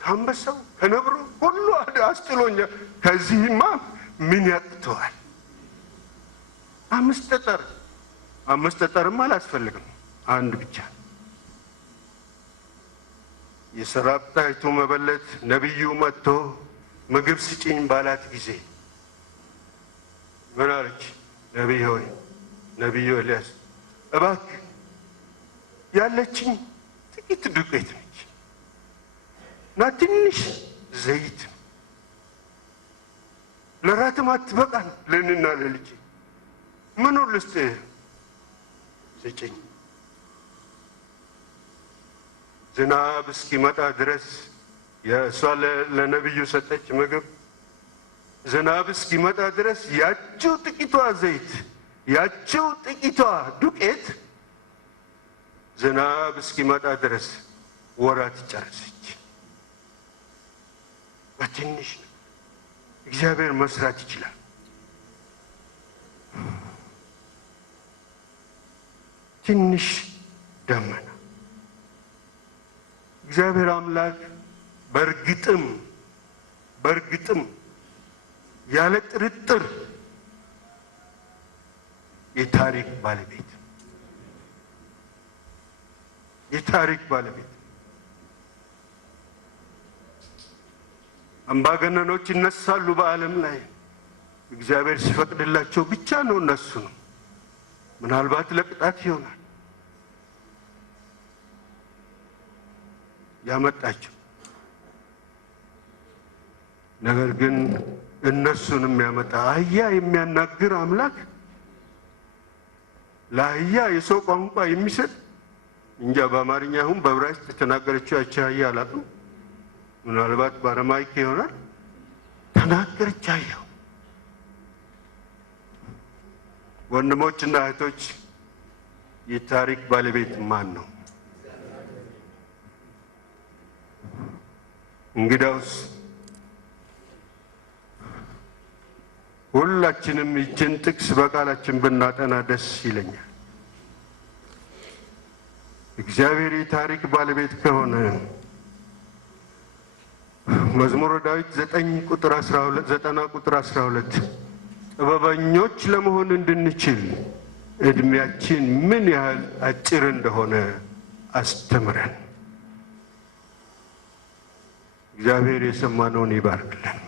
ከአንበሳው ከነብሩ ሁሉ አስጥሎኛል። ከዚህማ ምን ያቅተዋል? 5 ጠጠር 5 ጠጠርማ አላስፈልግም፣ አንድ ብቻ። የሰራፕታይቱ መበለት ነቢዩ መጥቶ ምግብ ስጭኝ ባላት ጊዜ ምን አለች? ነቢይ ሆይ ነቢዩ ኤልያስ እባክህ ያለችኝ ጥቂት ዱቄት ነች እና ትንሽ ዘይት ለራትም አትበቃን ለእኔና ለልጄ ምኑን ልስጥህ ስጭኝ ዝናብ እስኪመጣ ድረስ የእሷ ለነቢዩ ሰጠች ምግብ ዝናብ እስኪመጣ ድረስ ያቺው ጥቂቷ ዘይት ያቺው ጥቂቷ ዱቄት ዝናብ እስኪመጣ ድረስ ወራት ጨረሰች በትንሽ እግዚአብሔር መስራት ይችላል ትንሽ ደመና እግዚአብሔር አምላክ በርግጥም ያለ ጥርጥር የታሪክ ባለቤት አምባገነኖች ይነሳሉ በዓለም ላይ እግዚአብሔር ሲፈቅድላቸው ብቻ ነው እነሱ ነው ምናልባት ለቅጣት ይሆናል ያመጣቸው ነገር ግን እነሱንም ያመጣ አህያ የሚያናግር አምላክ ለአህያ የሰው ቋንቋ የሚሰጥ እንጃ በአማርኛ አሁን በዕብራይስጥ የተናገረችው ያቺ አህያ አላውቅም ምናልባት በአረማይክ ይሆናል ተናገረች አህያው ወንድሞችና እህቶች የታሪክ ባለቤት ማን ነው እንግዳውስ ሁላችንም ይችን ጥቅስ በቃላችን ብናጠና ደስ ይለኛል እግዚአብሔር የታሪክ ባለቤት ከሆነ መዝሙረ ዳዊት 90 ቁጥር 12 ጥበበኞች ለመሆን እንድንችል እድሜያችን ምን ያህል አጭር እንደሆነ አስተምረን እግዚአብሔር የሰማነውን ይባርክልን